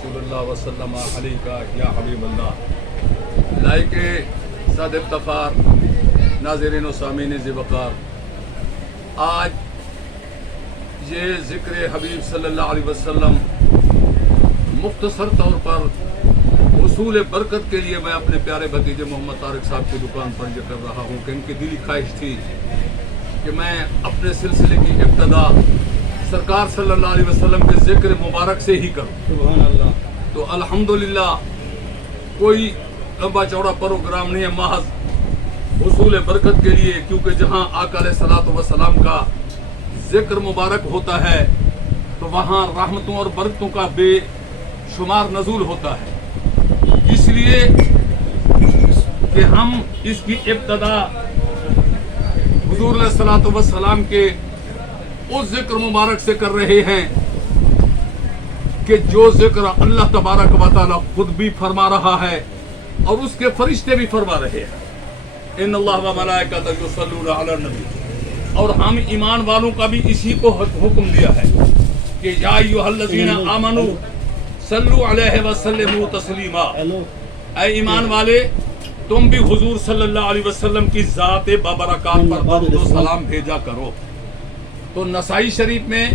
رسول اللہ وسلم علیک یا حبیب اللہ۔ لائق صد افتخار ناظرین و سامعین ذی وقار، آج یہ ذکر حبیب صلی اللہ علیہ وسلم مختصر طور پر حصول برکت کے لیے میں اپنے پیارے بھتیجے محمد طارق صاحب کی دکان پر یہ کر رہا ہوں کہ ان کی دلی خواہش تھی کہ میں اپنے سلسلے کی ابتدا سرکار صلی اللہ علیہ وسلم کے ذکر مبارک سے ہی کروں۔ سبحان اللہ۔ تو الحمدللہ کوئی لمبا چوڑا پروگرام نہیں ہے، محض حصول برکت کے لیے، کیونکہ جہاں آقا علیہ الصلوۃ والسلام کا ذکر مبارک ہوتا ہے تو وہاں رحمتوں اور برکتوں کا بے شمار نزول ہوتا ہے، اس لیے کہ ہم اس کی ابتدا حضور علیہ الصلوۃ والسلام کے اس ذکر مبارک سے کر رہے ہیں کہ جو ذکر اللہ تبارک و تعالی خود بھی فرما رہا ہے اور اس کے فرشتے بھی فرما رہے ہیں، ان اللہ و ملائکتہ یصلون علی النبی، اور ہم ایمان والوں کا بھی اسی کو حکم دیا ہے کہ یا ایھا الذین آمنوا صلوا علیہ وسلموا تسلیما، اے ایمان والے تم بھی حضور صلی اللہ علیہ وسلم کی ذات بابرکات پر درود و سلام بھیجا کرو۔ تو نسائی شریف میں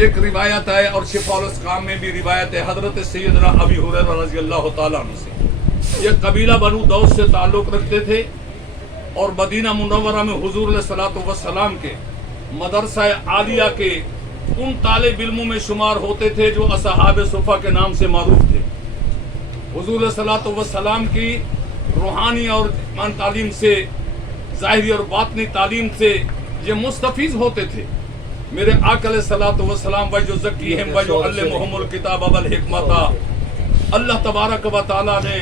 ایک روایت ہے اور شفاء الاسقام میں بھی روایت ہے حضرت سیدنا ابی ہریرہ رضی اللہ تعالیٰ عنہ سے۔ یہ قبیلہ بنو دوس سے تعلق رکھتے تھے اور مدینہ منورہ میں حضور علیہ الصلوۃ والسلام کے مدرسہ عالیہ کے ان طالب علموں میں شمار ہوتے تھے جو اصحاب صفا کے نام سے معروف تھے۔ حضور علیہ الصلوۃ والسلام کی روحانی اور تعلیم سے، ظاہری اور باطنی تعلیم سے یہ مستفیض ہوتے تھے۔ میرے آقا علیہ الصلوۃ والسلام وَيُزَكِّيهِمْ وَيُعَلِّمُهُمُ الْكِتَابَ وَالْحِکْمَةَ، اللہ تبارک و تعالیٰ نے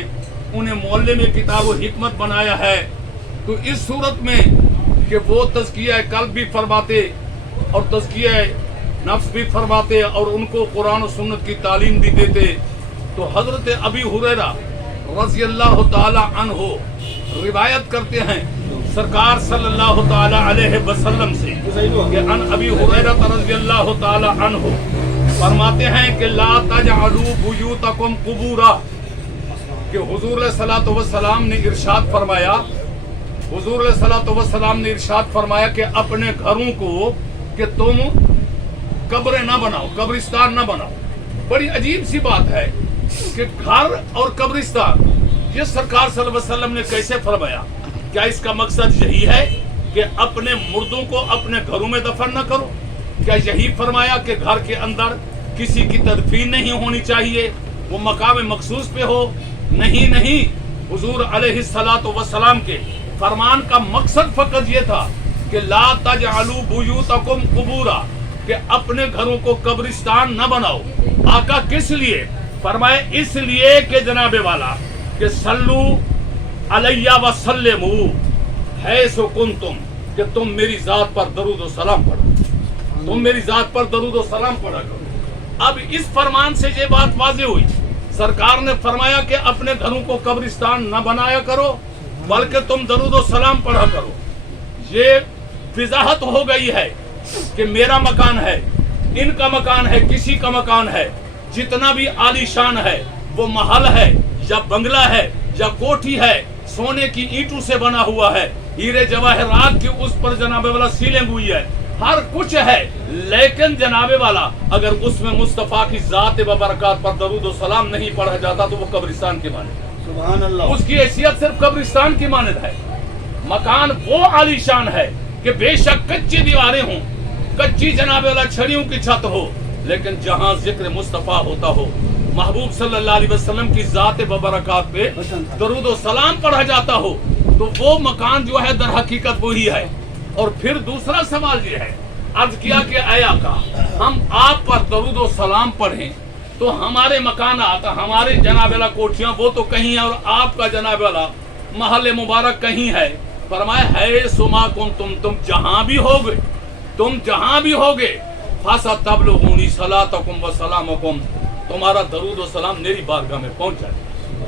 انہیں معلم کتاب و حکمت بنایا ہے۔ تو اس صورت میں کہ وہ تزکیہ قلب بھی فرماتے اور تزکیہ نفس بھی فرماتے اور ان کو قرآن و سنت کی تعلیم بھی دیتے، تو حضرت ابی ہریرہ رضی اللہ تعالی عنہ روایت کرتے ہیں سرکار صلی اللہ تعالی علیہ وسلم سے کہ ان ابی ہریرہ رضی اللہ تعالی عنہ فرماتے ہیں کہ لا تجعلوا بیوتکم قبورا، کہ حضور علیہ الصلوۃ والسلام نے ارشاد فرمایا، حضور علیہ الصلوۃ والسلام نے ارشاد فرمایا کہ اپنے گھروں کو کہ تم قبریں نہ بناؤ، قبرستان نہ بناؤ۔ بڑی عجیب سی بات ہے کہ گھر اور قبرستان یہ سرکار صلی اللہ علیہ وسلم نے کیسے فرمایا؟ کیا اس کا مقصد یہی ہے کہ اپنے مردوں کو اپنے گھروں میں دفن نہ کرو؟ کیا یہی فرمایا کہ گھر کے اندر کسی کی تدفین نہیں ہونی چاہیے، وہ مقام مخصوص پہ ہو؟ نہیں، حضور علیہ الصلوۃ والسلام کے فرمان کا مقصد فقط یہ تھا کہ لا تجعلوا بیوتکم قبورا، کہ اپنے گھروں کو قبرستان نہ بناؤ۔ آقا کس لیے فرمائے؟ اس لیے کہ جناب والا کہ صلو علیہ وسلموا حیث کنتم، کہ تم میری ذات پر درود و سلام پڑھو، تم میری ذات پر درود و سلام پڑھا کرو۔ اب اس فرمان سے یہ بات واضح ہوئی، سرکار نے فرمایا کہ اپنے گھروں کو قبرستان نہ بنایا کرو بلکہ تم درود و سلام پڑھا کرو۔ یہ وضاحت ہو گئی ہے کہ میرا مکان ہے، ان کا مکان ہے، کسی کا مکان ہے، جتنا بھی عالی شان ہے، وہ محل ہے یا بنگلہ ہے یا کوٹھی ہے، سونے کی اینٹوں سے بنا ہوا ہے، ہیرے جواہرات کی اس پر جناب والا سیلنگ ہوئی ہے، ہر کچھ ہے، لیکن جناب والا اگر اس میں مصطفیٰ کی ذات ببرکات پر درود و سلام نہیں پڑھا جاتا تو وہ قبرستان کی مانند ہے۔ سبحان اللہ۔ اس کی حیثیت صرف قبرستان کی مانند ہے۔ مکان وہ عالی شان ہے کہ بے شک کچی دیواریں ہوں، کچی جناب والا چھڑیوں کی چھت ہو، لیکن جہاں ذکر مصطفیٰ ہوتا ہو، محبوب صلی اللہ علیہ وسلم کی ذات ببرکات پہ درود و سلام پڑھا جاتا ہو، تو وہ مکان جو ہے در حقیقت وہی ہے۔ اور پھر دوسرا سوال یہ ہے، عرض کیا کہ اے آقا ہم آپ پر درود و سلام پڑھیں تو ہمارے مکانات، ہمارے جناب والا کوٹھیاں وہ تو کہیں ہیں اور آپ کا جناب والا محل مبارک کہیں ہے۔ فرمایا ہے سما کن، تم جہاں بھی ہوگے، تم جہاں بھی ہوگے، فَسَتَبْلُغُونِي صَلَاتَكُمْ وَسَلَامُكُمْ، تمہارا درود و سلام میری بارگاہ میں پہنچ جائے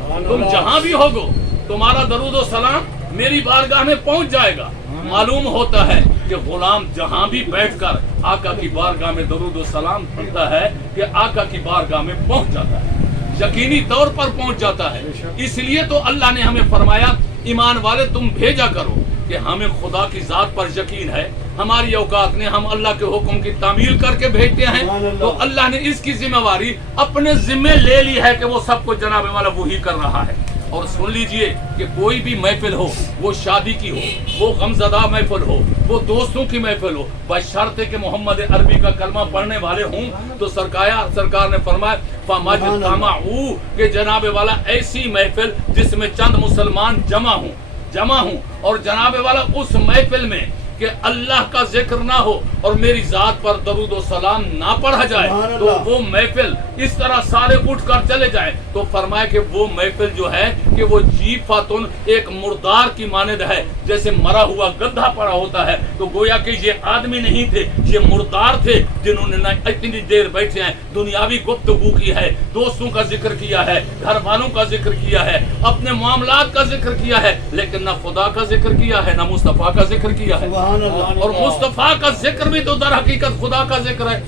گا۔ تم جہاں بھی ہوگو تمہارا درود و سلام میری بارگاہ میں پہنچ جائے گا۔ معلوم ہوتا ہے کہ غلام جہاں بھی بیٹھ کر آقا کی بارگاہ میں درود و سلام پڑھتا ہے کہ آقا کی بارگاہ میں پہنچ جاتا ہے۔ یقینی طور پر پہنچ جاتا ہے. اس لیے تو اللہ نے ہمیں فرمایا ایمان والے تم بھیجا کرو کہ ہمیں خدا کی ذات پر یقین ہے. ہماری اوقات نے ہم اللہ کے حکم کی تعمیل کر کے بھیجتے ہیں تو اللہ نے اس کی ذمہ داری اپنے ذمے لے لی ہے کہ وہ سب کو جناب والا وہی کر رہا ہے. اور سن لیجئے کہ کوئی بھی محفل ہو، وہ شادی کی ہو، وہ غمزدہ محفل ہو، وہ دوستوں کی محفل ہو، بشرطے کہ محمد عربی کا کلمہ پڑھنے والے ہوں تو سرکار نے فرمایا فَمَجْتَمَعُوا کہ جناب والا ایسی محفل جس میں چند مسلمان جمع ہوں اور جناب والا اس محفل میں کہ اللہ کا ذکر نہ ہو اور میری ذات پر درود و سلام نہ پڑھا جائے تو وہ محفل اس طرح سارے اٹھ کر چلے جائیں تو فرمایا کہ وہ محفل جو ہے کہ وہ جیفتن ایک مردار کی مانند ہے، جیسے مرا ہوا گدھا پڑا ہوتا ہے. تو گویا کہ یہ آدمی نہیں تھے، یہ مردار تھے جنہوں نے اتنی دیر بیٹھے ہیں، دنیاوی گفتگو کی ہے، دوستوں کا ذکر کیا ہے، گھر والوں کا ذکر کیا ہے، اپنے معاملات کا ذکر کیا ہے، لیکن نہ خدا کا ذکر کیا ہے نہ مصطفیٰ کا ذکر کیا ہے. اور مصطفیٰ کا ذکر بھی تو در حقیقت خدا کا ذکر ہے.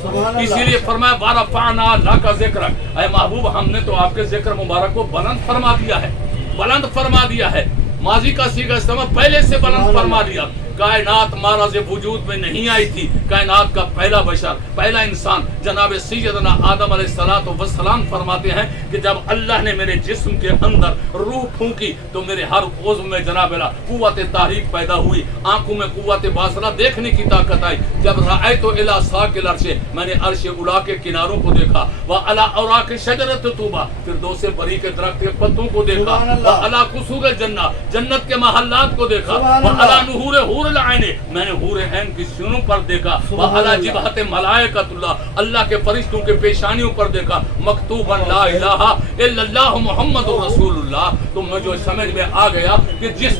اسی لیے فرمایا وَرَفَعْنَا لَكَ ذِكْرَكَ، اے محبوب ہم نے تو آپ کے ذکر مبارک کو بلند فرما دیا ہے. ماضی کا صیغہ استعمال پہلے سے بلند فرما دیا. کائنات معرض وجود میں نہیں آئی تھی. کائنات کا پہلا بشر، پہلا انسان جناب سیدنا آدم علیہ السلام فرماتے ہیں کہ جب اللہ نے میرے جسم کے اندر روح پھونکی تو میرے ہر عضو میں جناب قوت تحریک پیدا ہوئی، آنکھوں میں قوت باصرہ دیکھنے کی طاقت آئی. جب رأیت الی ساق العرش، میں نے عرش اولا کے کناروں کو دیکھا، وعلی اوراق شجرۃ طوبیٰ، فردوس بری کے درخت کے پتوں کو دیکھا، وعلی قصور الجنہ، جنت کے محلات کو دیکھا، وعلی نحور حور العین، میں نے حور عین کی سینوں پر دیکھا، وعلی جبہۃ ملائکۃ اللہ کے فرشتوں کے پیشانیوں پر دیکھا، مکتوبا لا الہ الا اللہ محمد رسول اللہ. تو مجھے سمجھ میں آ گیا کہ جس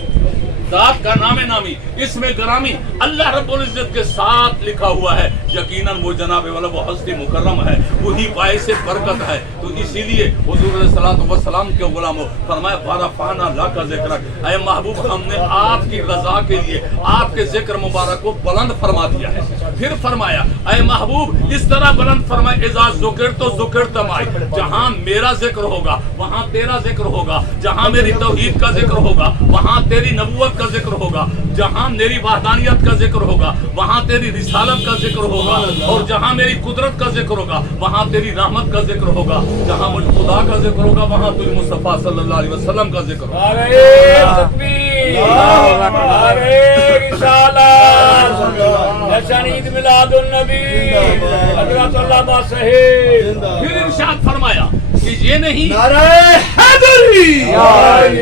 ذات کا نام نامی اس میں گرامی اللہ رب العزت کے ساتھ لکھا ہوا ہے، یقیناً وہ جناب والا وہ ہستی مکرم ہے، وہی باعث برکت ہے. تو اسی لیے حضور علیہ الصلوۃ والسلام کے غلاموں فرمایا وَرَفَعْنَا لَكَ ذِكْرَكَ، اے محبوب ہم نے آپ کی رضا کے لیے آپ کے ذکر مبارک کو بلند فرما دیا ہے. پھر فرمایا اے محبوب اس طرح بلند فرمائے اذا ذکرت ذکرت معی، جہاں میرا ذکر ہوگا وہاں تیرا ذکر ہوگا، جہاں میری توحید کا ذکر ہوگا وہاں تیری نبوت کا ذکر ہوگا، جہاں میری وحدانیت کا ذکر ہوگا وہاں تیری رسالت کا ذکر ہوگا، اور جہاں میری قدرت کا ذکر ہوگا وہاں تیری رحمت کا ذکر ہوگا، جہاں مجھ خدا کا ذکر ہوگا وہاں تجھ مصطفیٰ صلی اللہ علیہ وسلم کا ذکر ہوگا. نعرہ تکبیر، نعرہ رسالت، جشن عید میلاد النبی، حضرت علامہ صاحب. پھر ارشاد فرمایا کہ یہ نہیں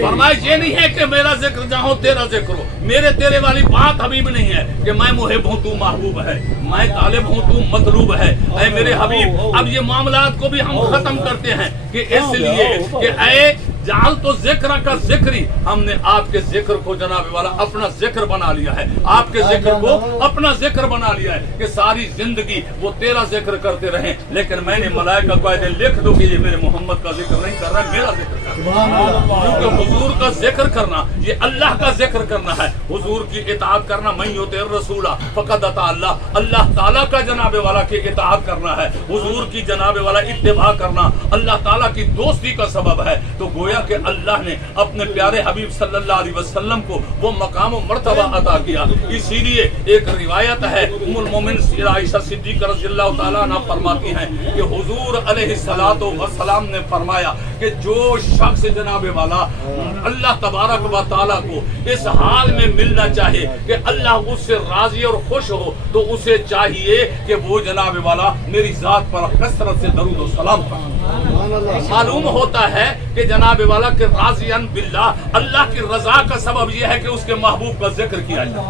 فرمایا یہ نہیں ہے کہ میرا ذکر جہاں تیرا ذکر ہو، میرے تیرے والی بات حبیب نہیں ہے کہ میں محب ہوں تو محبوب ہے، میں طالب ہوں تو مطلوب ہے. اے میرے حبیب اب یہ معاملات کو بھی ہم ختم کرتے ہیں کہ اس لیے کہ اے جعل تو ذکر کا ذکری، ہم نے آپ کے ذکر کو جناب والا اپنا ذکر بنا لیا ہے، آپ کے ذکر کو اپنا ذکر بنا لیا ہے کہ ساری زندگی وہ تیرا ذکر کرتے رہیں. لیکن میں نے ملائکہ کو لکھ دو کہ یہ میرے محمد کا ذکر نہیں کر رہا، میرا ذکر کر رہا ہے. کیونکہ حضور کا ذکر کرنا یہ اللہ کا ذکر کرنا ہے، حضور کی اطاعت کرنا من یطع الرسول فقد اطاع اللہ، اللہ تعالیٰ کا جناب والا کی اطاعت کرنا ہے، حضور کی جناب والا اتباع کرنا اللہ تعالیٰ کی دوستی کا سبب ہے. تو گویا کہ اللہ نے اپنے پیارے حبیب صلی اللہ علیہ وسلم کو وہ مقام و مرتبہ عطا کیا. اسی لیے ایک روایت ہے ام المومنین عائشہ صدیقہ رضی اللہ تعالیٰ عنہ فرماتی ہیں کہ حضور علیہ السلام نے فرمایا کہ جو شخص جناب والا اللہ تبارک و تعالیٰ کو اس حال میں ملنا چاہے کہ اللہ اس سے راضی اور خوش ہو تو اسے چاہیے کہ وہ جناب والا میری ذات پر کثرت سے درود و سلام پڑھے. معلوم ہوتا ہے کہ جناب والا کہ راضیان باللہ اللہ کی رضا کا سبب یہ ہے کہ اس کے محبوب کا ذکر کیا جائے،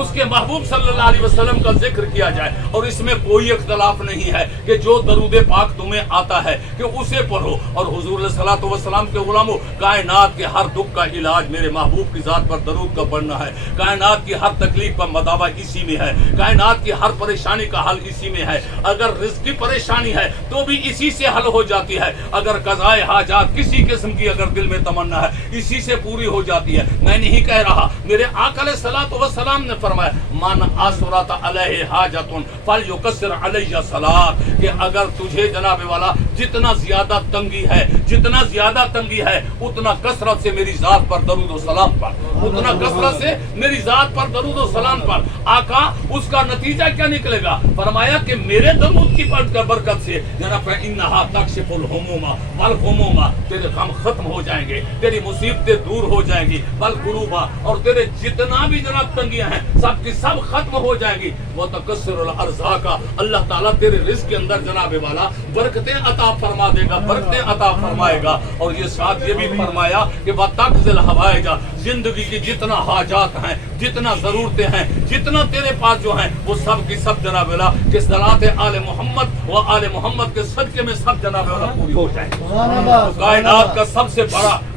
اس کے محبوب صلی اللہ علیہ وسلم کا ذکر کیا جائے. اور اس میں کوئی اختلاف نہیں ہے کہ جو درود پاک تمہیں آتا ہے کہ اسے پڑھو. اور حضور علیہ الصلوۃ والسلام کے غلاموں کائنات کے ہر دکھ کا علاج میرے محبوب کی ذات پر درود کا پڑھنا ہے، کائنات کی ہر تکلیف کا مداوع اسی میں ہے، کائنات کی ہر پریشانی کا حل اسی میں ہے. اگر رزق کی پریشانی ہے تو بھی اسی سے حل ہو جائے जाती है। अगर कज़ाए हाजात किसी किस्म की अगर दिल में तमन्ना है, इसी से पूरी हो जाती है। मैं नहीं कह रहा, मेरे आका अलैहिस्सलातु वस्सलाम ने फरमाया, मन असरत अलैहि हाजतुन फलयुकस्सिर अलैहि सलात, कि अगर तुझे जनाब वाला जितना ज्यादा तंगी है, जितना ज्यादा तंगी है, उतना कसरत से मेरी जात पर दरूद व सलाम पर, उतना कसरत से मेरी जात पर दरूद व सलाम पर। आका उसका नतीजा क्या निकलेगा? फरमाया कि मेरे दरूद की बरकत से जनाब इन्नहा तकशिफुल हुमूमा वल हुमूमा, तेरे गम खत्म हो जाएंगे, तेरी मुसीबतें दूर हो जाएंगी, वल कुरूबा, और तेरे जितना भी जनाब तंगियां हैं सब की सब खत्म हो जाएंगी। वो तकस्सुरुल अर्ज़ाका, अल्लाह ताला तेरे रिज़्क़ के अंदर जनाब वाला बरकतें अता फरमा देगा, बरकतें अता फरमाएगा। और ये साथ ये भी फरमाया कि वतक़ज़िल हवाइजा, जिंदगी की जितना हाजात हैं, जितना जरूरतें हैं, जितना तेरे पास जो हैं, वो सब की सब जनाब वाला कि सलात आले मोहम्मद व आले मोहम्मद के सदके में सब जनाब वाला पूरी हो जाए। तो कायनात का सबसे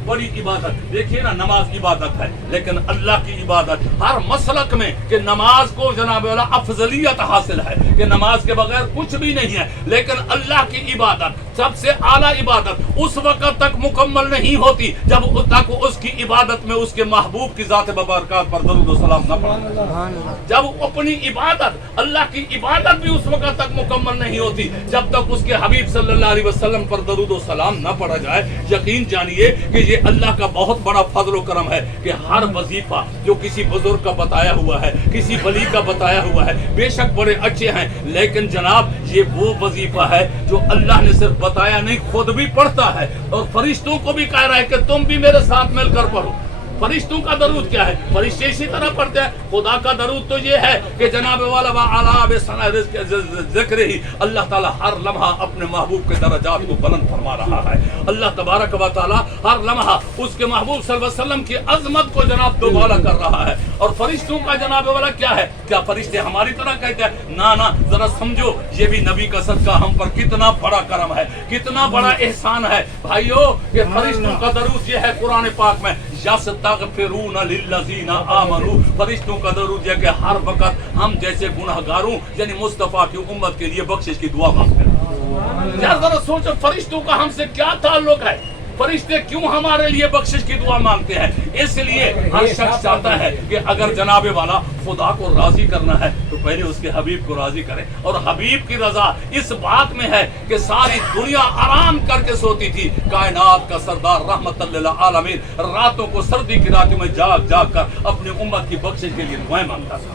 बड़ी इबादत, देखिए ना, नमाज इबादत है, लेकिन अल्लाह की इबादत हर मसलक में कि नमाज को जनाब वाला अफजलियत हासिल है कि नमाज के बगैर कुछ भी नहीं है। लेकिन अल्लाह की इबादत सबसे आला इबादत उस वक्त तक मुकम्मल नहीं होती जब तक उसकी इबादत में उसके महबूब की ज़ात बबरकात पर दरूद व सलाम न पढ़े। जब अपनी इबादत, अल्लाह की इबादत भी उस वक्त तक मुकम्मल नहीं होती जब तक उसके हबीब सल्लल्लाहु अलैहि वसल्लम पर दरूद व सलाम न पढ़ा जाए। यकीन जानिए कि ये अल्लाह का बहुत बड़ा फजल व करम है कि हर वजीफा जो किसी बुजुर्ग का बताया हुआ है, किसी वली का बताया हुआ है, बेशक बड़े अच्छे हैं, लेकिन जनाब ये वो वजीफा है जो अल्लाह ने सिर्फ बताया नहीं, खुद भी पढ़ता है और फरिश्तों को भी कह रहा है कि तुम भी मेरे साथ मिलकर पढ़ो। फरिश्तों का दरूद क्या है? फरिश्ते इसी तरह पढ़ते हैं। खुदा का दरूद तो ये है कि जनाब वाला जिक्र ही अल्लाह ताला हर लम्हा अपने महबूब के दर्जात को बुलंद फरमा रहा है। अल्लाह तबारक व तआला हर लम्हा उसके महबूब सल्लल्लाहु अलैहि वसल्लम की अजमत को जनाब दोबारा कर रहा है। और फरिश्तों का जनाब वाला क्या है? क्या फरिश्ते हमारी तरह कहते हैं? ना ना, जरा समझो, ये भी नबी का सदका हम पर कितना बड़ा करम है, कितना बड़ा एहसान है भाइयों। कि फरिश्तों का दरूद ये है कुरान पाक में, यस्तगफिरूना लिल्लज़ीना आमनू, फरिश्तों का दरूद है कि हर वक्त हम जैसे गुनहगारों यानी मुस्तफा की उम्मत के लिए बख्शिश की दुआ मांगते हैं। यार जरा सोचो, फरिश्तों का हमसे क्या ताल्लुक है? फरिश्ते क्यों हमारे लिए बख्शिश की दुआ मांगते हैं? इसलिए हर शख्स चाहता है कि अगर जनाबे वाला खुदा को राजी करना है तो पहले उसके हबीब को राजी करे। और हबीब की रजा इस बात में है कि सारी दुनिया आराम करके सोती थी, कायनात का सरदार रहमतुल लिल आलमीन रातों को सर्दी की रातों में जाग जाग कर अपनी उम्मत की बख्शिश के लिए दुआएं मांगता था,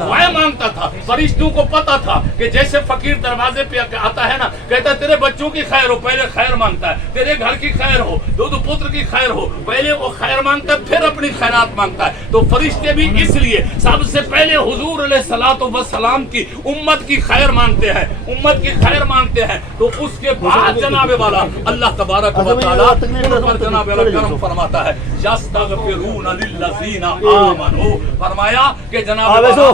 दुआएं मांगता था। फरिश्तों को पता था कि जैसे फकीर दरवाजे पे आता है ना, कहता है तेरे बच्चों की खैर हो, पहले खैर मांगता है, तेरे घर की खैर हो, दो पुत्र की खैर हो, पहले वो खैर मांगता है, फिर अपनी खैरात मांगता है। तो फरिश्ते भी इसलिए सबसे पहले हुजूर अलैहिस्सलातु वस्सलाम की उम्मत की खैर मांगते हैं, उम्मत की खैर मांगते हैं। तो उसके बाद जनाबे वाला अल्लाह तबारक व तआला उन पर जनाबे वाला करम फरमाता है, यस्तगफिरूना लिल्लज़ीना आमनू, फरमाया कि जनाबे वाला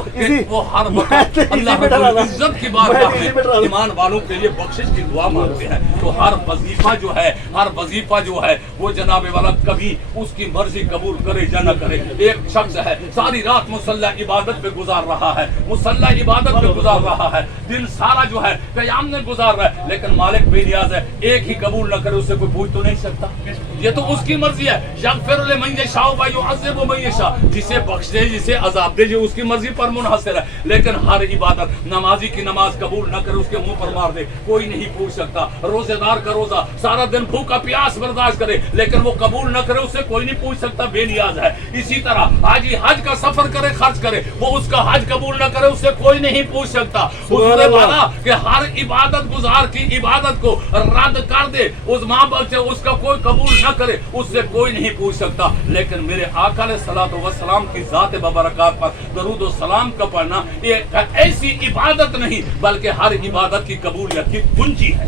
वो हर वक्त अल्लाह की इज्जत की बारगाह में ईमान वालों के लिए बख्शिश की दुआ मांगते हैं। तो हर वजीफा जो है, हर वजीफा जो है वो जनाबे वाला कभी उसकी मर्जी कबूल करे या न करे। एक शख्स है सारी रात मुसल्ला इबादत पे गुजार रहा है, मुसल्ला इबादत पे गुजार रहा है, दिन सारा जो है क़याम में गुजार रहा है, लेकिन मालिक बेनियाज है, एक ही कबूल न करे उससे कोई पूछ तो नहीं सकता। ये तो उसकी मर्जी है, यग़फ़िरु लिमन यशाअ व युअज़्ज़िबु मन यशाअ, जिसे बख्श दे जिसे अजाब दे, ये उसकी मर्जी पर मुनहसर है। लेकिन हर इबादत, नमाजी की नमाज कबूल न करे उसके मुंह पर मार दे, कोई नहीं पूछ सकता। रोजेदार का रोजा सारा दिन भूखा प्यास बर्दाश्त करे लेकिन वो कबूल न करे उससे कोई नहीं पूछ सकता, बेनियाज है। इसी तरह हाजी हज का सफर करे, खर्च करे, वो उसका हज कबूल न करे उससे कोई नहीं पूछ सकता। उसने बोला कि हर इबादत गुजार की इबादत को रद्द कर दे, उस माँ बाप से उसका कोई कबूल न करे उससे कोई नहीं पूछ सकता। लेकिन मेरे आका अलैहिस्सलातु वस्सलाम की ज़ात बबरकात पर दरूद व सलाम का पढ़ना एक ऐसी इबादत नहीं बल्कि हर इबादत की कबूलियत की कुंजी है,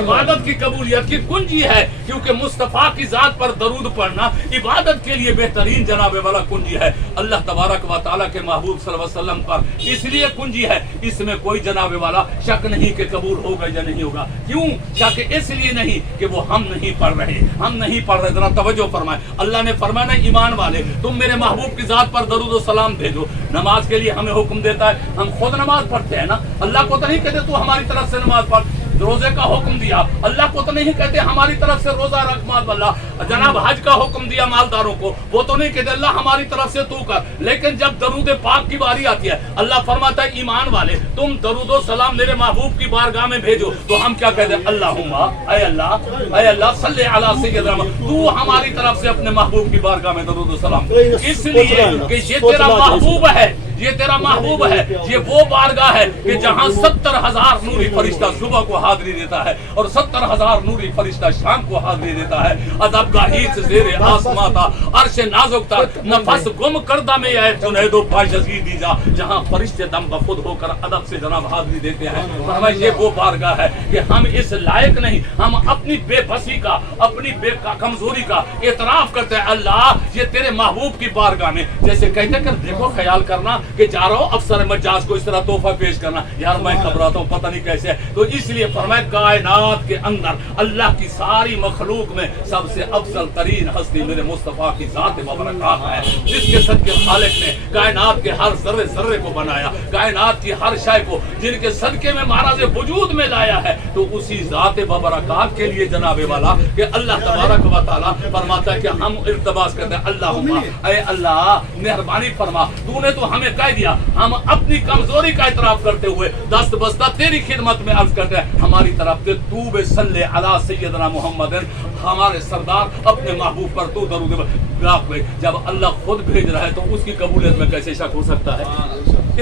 इबादत की कबूलियत की कुंजी है। क्योंकि मुस्तफा की जात पर दरूद पढ़ना इबादत के लिए बेहतरीन जनाबे वाला कुंजी है। अल्लाह तबारक व तआला के महबूब सल्लल्लाहु अलैहि वसल्लम पर इसलिए कुंजी है, इसमें कोई जनाबे वाला शक नहीं कि कबूल होगा या नहीं होगा। क्यों शक? इसलिए नहीं कि वो हम नहीं पढ़ रहे, हम नहीं पढ़ रहे। जरा तवज्जो फरमाए, अल्लाह ने फरमाया ना, ईमान वाले तुम मेरे महबूब की जात पर दरूद व सलाम भेजो। नमाज के लिए हमें हुक्म देता है, हम खुद नमाज पढ़ते हैं ना, अल्लाह को तो नहीं कहते तू हमारी तरफ से नमाज पढ़। روزے کا حکم دیا، اللہ کو تو نہیں کہتے ہماری طرف سے روزہ رکھ مال اللہ، جناب حج کا حکم دیا مالداروں کو، وہ تو نہیں کہتے اللہ ہماری طرف سے تو کر، لیکن جب درود پاک کی باری آتی ہے اللہ فرماتا ہے ایمان والے تم درود و سلام میرے محبوب کی بارگاہ میں بھیجو، تو ہم کیا کہتے ہیں اللہم اے اللہ صلی علی سیدنا محمد، تو ہماری طرف سے اپنے محبوب کی بارگاہ میں درود و سلام، اس لیے کہ یہ تیرا محبوب ہے، یہ تیرا محبوب ہے، یہ وہ بارگاہ ہے کہ جہاں 70,000 نوری فرشتہ صبح کو حاضری دیتا ہے اور 70,000 نوری فرشتہ شام کو حاضری دیتا ہے، ادب گاہی سے زیر آسماں تھا عرش نازک تر نفس گم کردہ میں اے جنید و بایزیدی جا، جہاں فرشتے دم بخود ہو کر ادب سے جناب حاضری دیتے ہیں۔ فرمایا یہ وہ بارگاہ ہے کہ ہم اس لائق نہیں، ہم اپنی بے بسی کا، اپنی بے کمزوری کا اعتراف کرتے ہیں، اللہ یہ تیرے محبوب کی بارگاہ میں، جیسے کہتے کہ دیکھو خیال کرنا کہ جا رہا ہوں افسر مجاز کو اس طرح تحفہ پیش کرنا، یار میں گھبراتا ہوں پتہ نہیں کیسے ہے، تو اس لیے فرمایا کائنات کے اندر اللہ کی ساری مخلوق میں سب سے افضل ترین ہستی میرے مصطفیٰ کی ذات مبارکات ہے، جس کے صدقے خالق نے کائنات کے ہر ذرے ذرے کو بنایا، کائنات کی ہر شے کو جن کے صدقے میں معراج وجود میں لایا ہے، تو اسی ذات مبارکات کے لیے جناب والا کہ اللہ تبارک و تعالیٰ فرماتا ہے کہ ہم التباس کرتے ہیں اللہم اے اللہ مہربانی فرما، تو نے تو ہمیں کہہ دیا، ہم اپنی کمزوری کا اعتراف کرتے ہوئے دست بستہ تیری خدمت میں عرض کرتے ہیں، ہماری طرف سے تو بے صلی علی سیدنا محمد، ہمارے سردار اپنے محبوب پر تو درود بھیج۔ جب اللہ خود بھیج رہا ہے تو اس کی قبولیت میں کیسے شک ہو سکتا ہے؟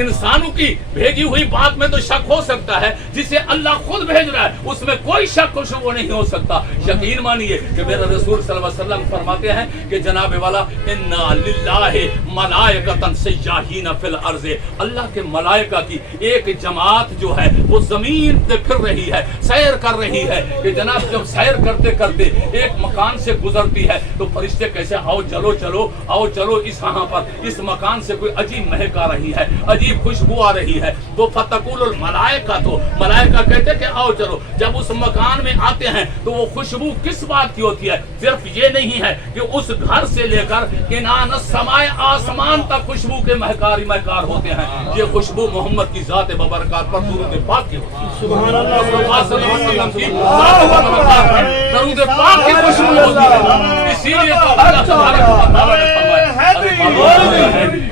انسانوں کی بھیجی ہوئی بات میں تو شک ہو سکتا ہے، جسے اللہ خود بھیج رہا ہے اس میں کوئی شک و شبہ نہیں ہو سکتا۔ یقین مانیے کہ میرا رسول صلی اللہ علیہ وسلم فرماتے ہیں کہ جناب والا انا للہ ملائکۃ سیاحین فی الارض، اللہ کے ملائکہ کی ایک جماعت جو ہے وہ زمین پہ پھر رہی ہے، سیر کر رہی ہے، کہ جناب جب سیر کرتے کرتے ایک مکان سے گزرتی ہے تو فرشتے کیسے آؤ چلو چلو آؤ چلو اس یہاں پر اس مکان سے کوئی عجیب مہک آ رہی ہے، عجیب خوشبو آ رہی ہے، وہ فتقول الملائکہ، تو ملائکہ کہتے کہ آؤ چلو، جب اس مکان میں آتے ہیں تو وہ خوشبو کس بات کی ہوتی ہے؟ صرف یہ نہیں ہے کہ اس گھر سے لے کر انان السماء آسمان تک خوشبو کے مہکاری مہکار ہوتے ہیں، یہ خوشبو محمد کی ذات مبارکات پر درود پاک کی ہوتی ہے، سبحان اللہ صلی اللہ علیہ وسلم کی ذات مبارکات پر درود پاک کی خوشبو ہوتی ہے، اسی لیے تو اللہ تبارک و تعالیٰ نے فرمایا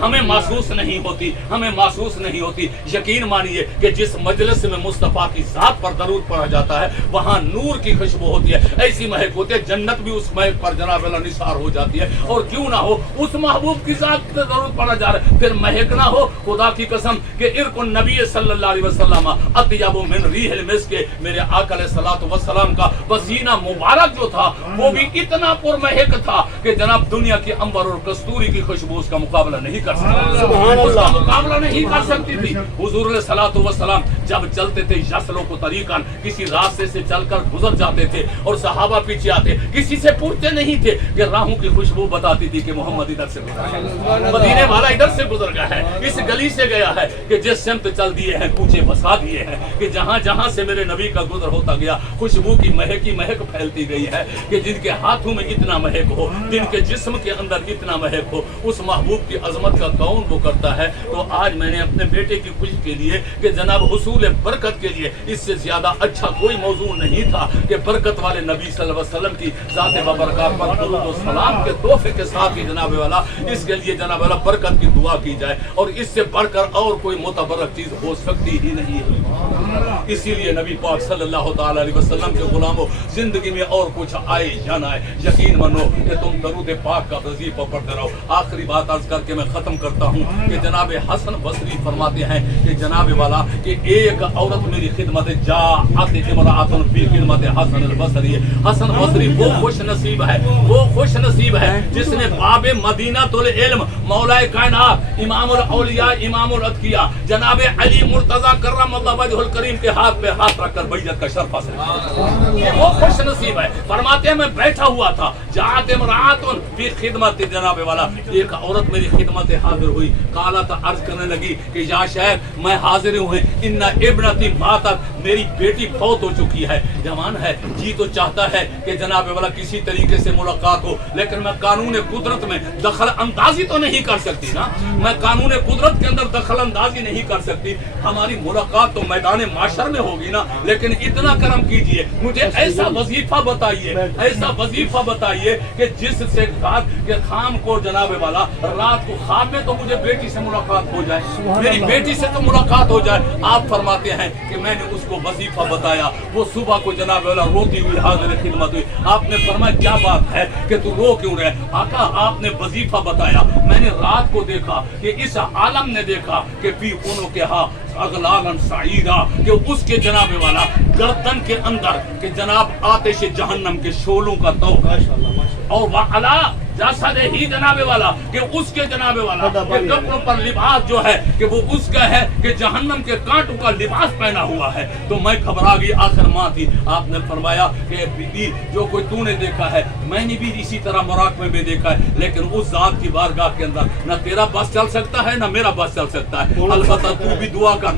ہمیں محسوس نہیں ہوتی، ہمیں محسوس نہیں ہوتی۔ یقین مانیے کہ جس مجلس میں مصطفیٰ کی ذات پر درود پڑھا جاتا ہے وہاں نور کی خوشبو ہوتی ہے، ایسی مہک ہوتی ہے، جنت بھی اس مہک پر جناب اللہ نثار ہو جاتی ہے، اور کیوں نہ ہو اس محبوب کی ذات پر درود پڑھا جا رہا ہے، پھر مہک نہ ہو، خدا کی قسم کہ عرق النبی صلی اللہ علیہ وسلم اطیب من ریح المسک، میرے آقا علیہ الصلوۃ والسلام کا پسینہ مبارک جو تھا وہ بھی اتنا پر مہک تھا کہ جناب دنیا کی عنبر اور کستوری کی خوشبو اس کا مقابلہ نہیں کر سکتی، اس کا مقابلہ نہیں کر سکتی تھی۔ حضور علیہ الصلوۃ والسلام جب چلتے تھے یسلو کو طریقاً، کسی راستے سے چل کر گزر جاتے تھے اور صحابہ پیچھے آتے، کسی سے پوچھتے نہیں تھے کہ راہوں کی خوشبو بتاتی تھی کہ محمد ادھر سے گزر گیا، مدینے والا ادھر سے گزر گیا ہے، اس گلی سے گیا ہے، کہ جس سمت چل دیے ہیں کوچے بسا دیے ہیں، کہ جہاں جہاں سے میرے نبی کا گزر ہوتا گیا خوشبو کی مہک پھیلتی گئی ہے، کہ جن کے ہاتھوں میں اتنا مہک ہو، جن کے جسم کے اندر اتنا مہک ہو، اس محبوب کی عظمت کا کون وہ کرتا ہے؟ تو آج میں نے اپنے بیٹے کی خوشی کے لیے کہ جناب حصول برکت کے لیے اس سے زیادہ اچھا کوئی موضوع نہیں تھا کہ برکت والے نبی صلی اللہ علیہ وسلم کی ذات مبارکات پر درود و سلام کے تحفے کے ساتھ ہی جناب والا اس کے لیے جناب والا برکت کی دعا کی جائے، اور اس سے بڑھ کر اور کوئی متبرک چیز ہو سکتی ہی نہیں ہے۔ اسی لیے نبی پاک صلی اللہ تعالی علیہ وسلم کے غلاموں، زندگی میں اور کچھ آئے یا نہ آئے، یقین مانو کہ تم درود پاک کا وظیفہ پڑھتے رہو۔ آخری بات عرض کر کے میں ختم کرتا ہوں کہ جناب حسن بصری فرماتے ہیں کہ جناب والا کہ ایک عورت میری خدمت جاءت امرأۃ فی خدمت حسن البصری، حسن بصری وہ خوش نصیب ہے، وہ خوش نصیب ہے جس نے باب مدینہ العلم مولا کائنات امام الاولیاء امام الاتقیاء جناب علی مرتضی کرم اللہ وجہ الکریم کے ہاتھ پہ ہاتھ رکھ کر بیعت کا شرف حاصل کیا، یہ وہ خوش نصیب ہے۔ فرماتے ہیں میں بیٹھا ہوا تھا، جاءت امرأۃ فی خدمت، جناب والا ایک عورت میری خدمت हाजिर हुई। काला तो अर्ज करने लगी कि या शहर मैं हाजिर हूँ, इन्ना इब्नती मातक, मेरी बेटी फौत हो चुकी है। जवान है, जी तो चाहता है कि जनाब वाला किसी तरीके से मुलाकात हो, लेकिन मैं कानून कुदरत में दखल अंदाजी तो नहीं कर सकती ना, मैं कानून कुदरत के अंदर दखल अंदाजी नहीं कर सकती। हमारी मुलाकात तो मैदान माशर में होगी ना, लेकिन इतना करम कीजिए, मुझे ऐसा वजीफा बताइए, ऐसा वजीफा बताइए कि जिससे रात के खाम को जनाब वाला रात को ख्वाब में तो मुझे बेटी से मुलाकात हो जाए, मेरी बेटी से तो मुलाकात हो जाए। आप फरमाते हैं कि मैंने उसको वजीफा बताया, वो सुबह को जनाब वाला रोती हुई हाजिर खिदमत हुई। आपने फरमाया क्या बात है कि तू रो क्यों रहे? आका आपने वजीफा बताया, मैंने रात को देखा कि इस आलम ने देखा कि फी उनो के हा अगलालन साईरा, कि उसके जनाब वाला गर्दन के अंदर के जनाब आतिश जहन्नम के शोलों का तौक, और वअला जैसा ही जनाबे वाला कि उसके जनाबे वाला के कपड़ों पर लिबास जो है कि वो उसका है कि जहन्नम के कांटों का लिबास पहना हुआ है। तो मैं घबरा गई, आखिर माँ थी। आपने फरमाया कि बीबी जो कोई तूने देखा है मैंने भी इसी तरह मुराकबे में देखा है, लेकिन उस जात की बारगाह के अंदर न तेरा बस चल सकता है न मेरा बस चल सकता है। अलबत्ता तू भी दुआ कर,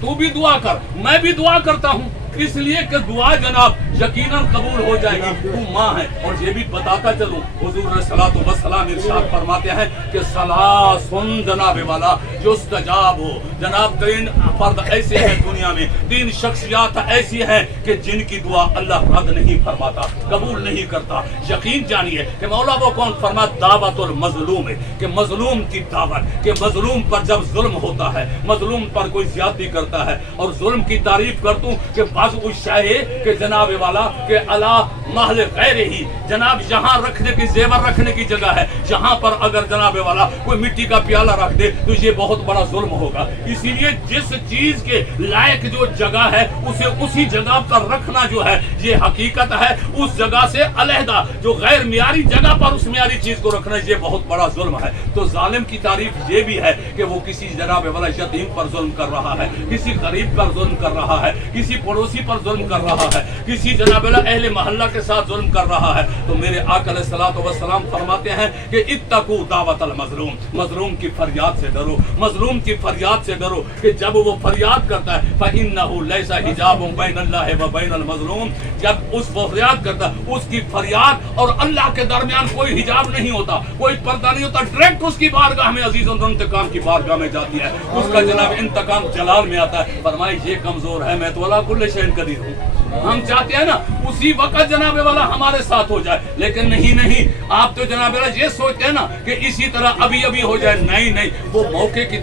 तू भी दुआ कर, मैं भी दुआ करता हूँ, इसलिए कि दुआ जनाब यकीनन कबूल हो जाएगी। तू माँ है। और ये भी बताता चलूं, हुजूर सल्लल्लाहु अलैहि वसल्लम इरशाद फरमाते हैं कि सलासुन जनाब वाला जो इस्तजाब हो, जनाब तीन फर्द ऐसे हैं दुनिया में, तीन शख्सियात ऐसी हैं कि जिनकी दुआ अल्लाह रद्द नहीं फरमाता, कबूल नहीं करता। यकीन जानिए कि मौला वो कौन? फरमा दावतुल मजलूम है, कि मजलूम की दावत, कि मजलूम पर जब जुल्म होता है, मजलूम पर कोई ज्यादती करता है, और जुल्म की तारीफ कर दूं कि बाज़ उस शाहे के जनाब वाला के अला महल गैर ही, जनाब यहाँ रखने की जेवर रखने की जगह है, जहाँ पर अगर जनाब वाला कोई मिट्टी का प्याला रख दे तो ये बहुत बड़ा जुल्म होगा। इसीलिए जिस चीज के लायक जो जगह है उसे उसी जगह पर रखना जो है ये हकीकत है। उस जगह से अलहदा जो गैर मियारी जगह पर उस मियारी चीज को रखना ये बहुत बड़ा जुल्म है। तो जालिम की तारीफ ये भी है कि वो किसी जनाब वाला यतीम पर जुल्म कर रहा है, किसी गरीब पर जुल्म कर रहा है, किसी पड़ोसी पर जुल्म कर रहा है, किसी जनाब वाला अहले मोहल्ला के साथ जुल्म कर रहा है। तो मेरे आका अलैहिस्सलातु वस्सलाम फरमाते हैं कि इत्तकू दावतल मजलूम, मजलूम की फरियाद से डरो, मजलूम की फरियाद से डरो कि जब वो फरियाद करता है फइन्नहु लैसा हिजाबुन बैनल्लाहि व बैनल मजलूम, जब उस फरियाद करता है उसकी फरियाद और अल्लाह के दरमियान कोई हिजाब नहीं होता, कोई पर्दा नहीं होता, डायरेक्ट उसकी बारगाह में अजीज़ इंतकाम की बारगाह में जाती है, उसका जनाब इंतकाम जलाल में आता है। फरमाए ये कमजोर है, मैं तो अला कुल्ले शैइन कदीर हूँ। हम चाहते हैं ना उसी वक्त जनाबे वाला हमारे साथ हो जाए, लेकिन नहीं नहीं, आप तो जनाबे वाला ये सोचते हैं ना कि इसी तरह अभी अभी हो जाए। नहीं नहीं, वो मौके की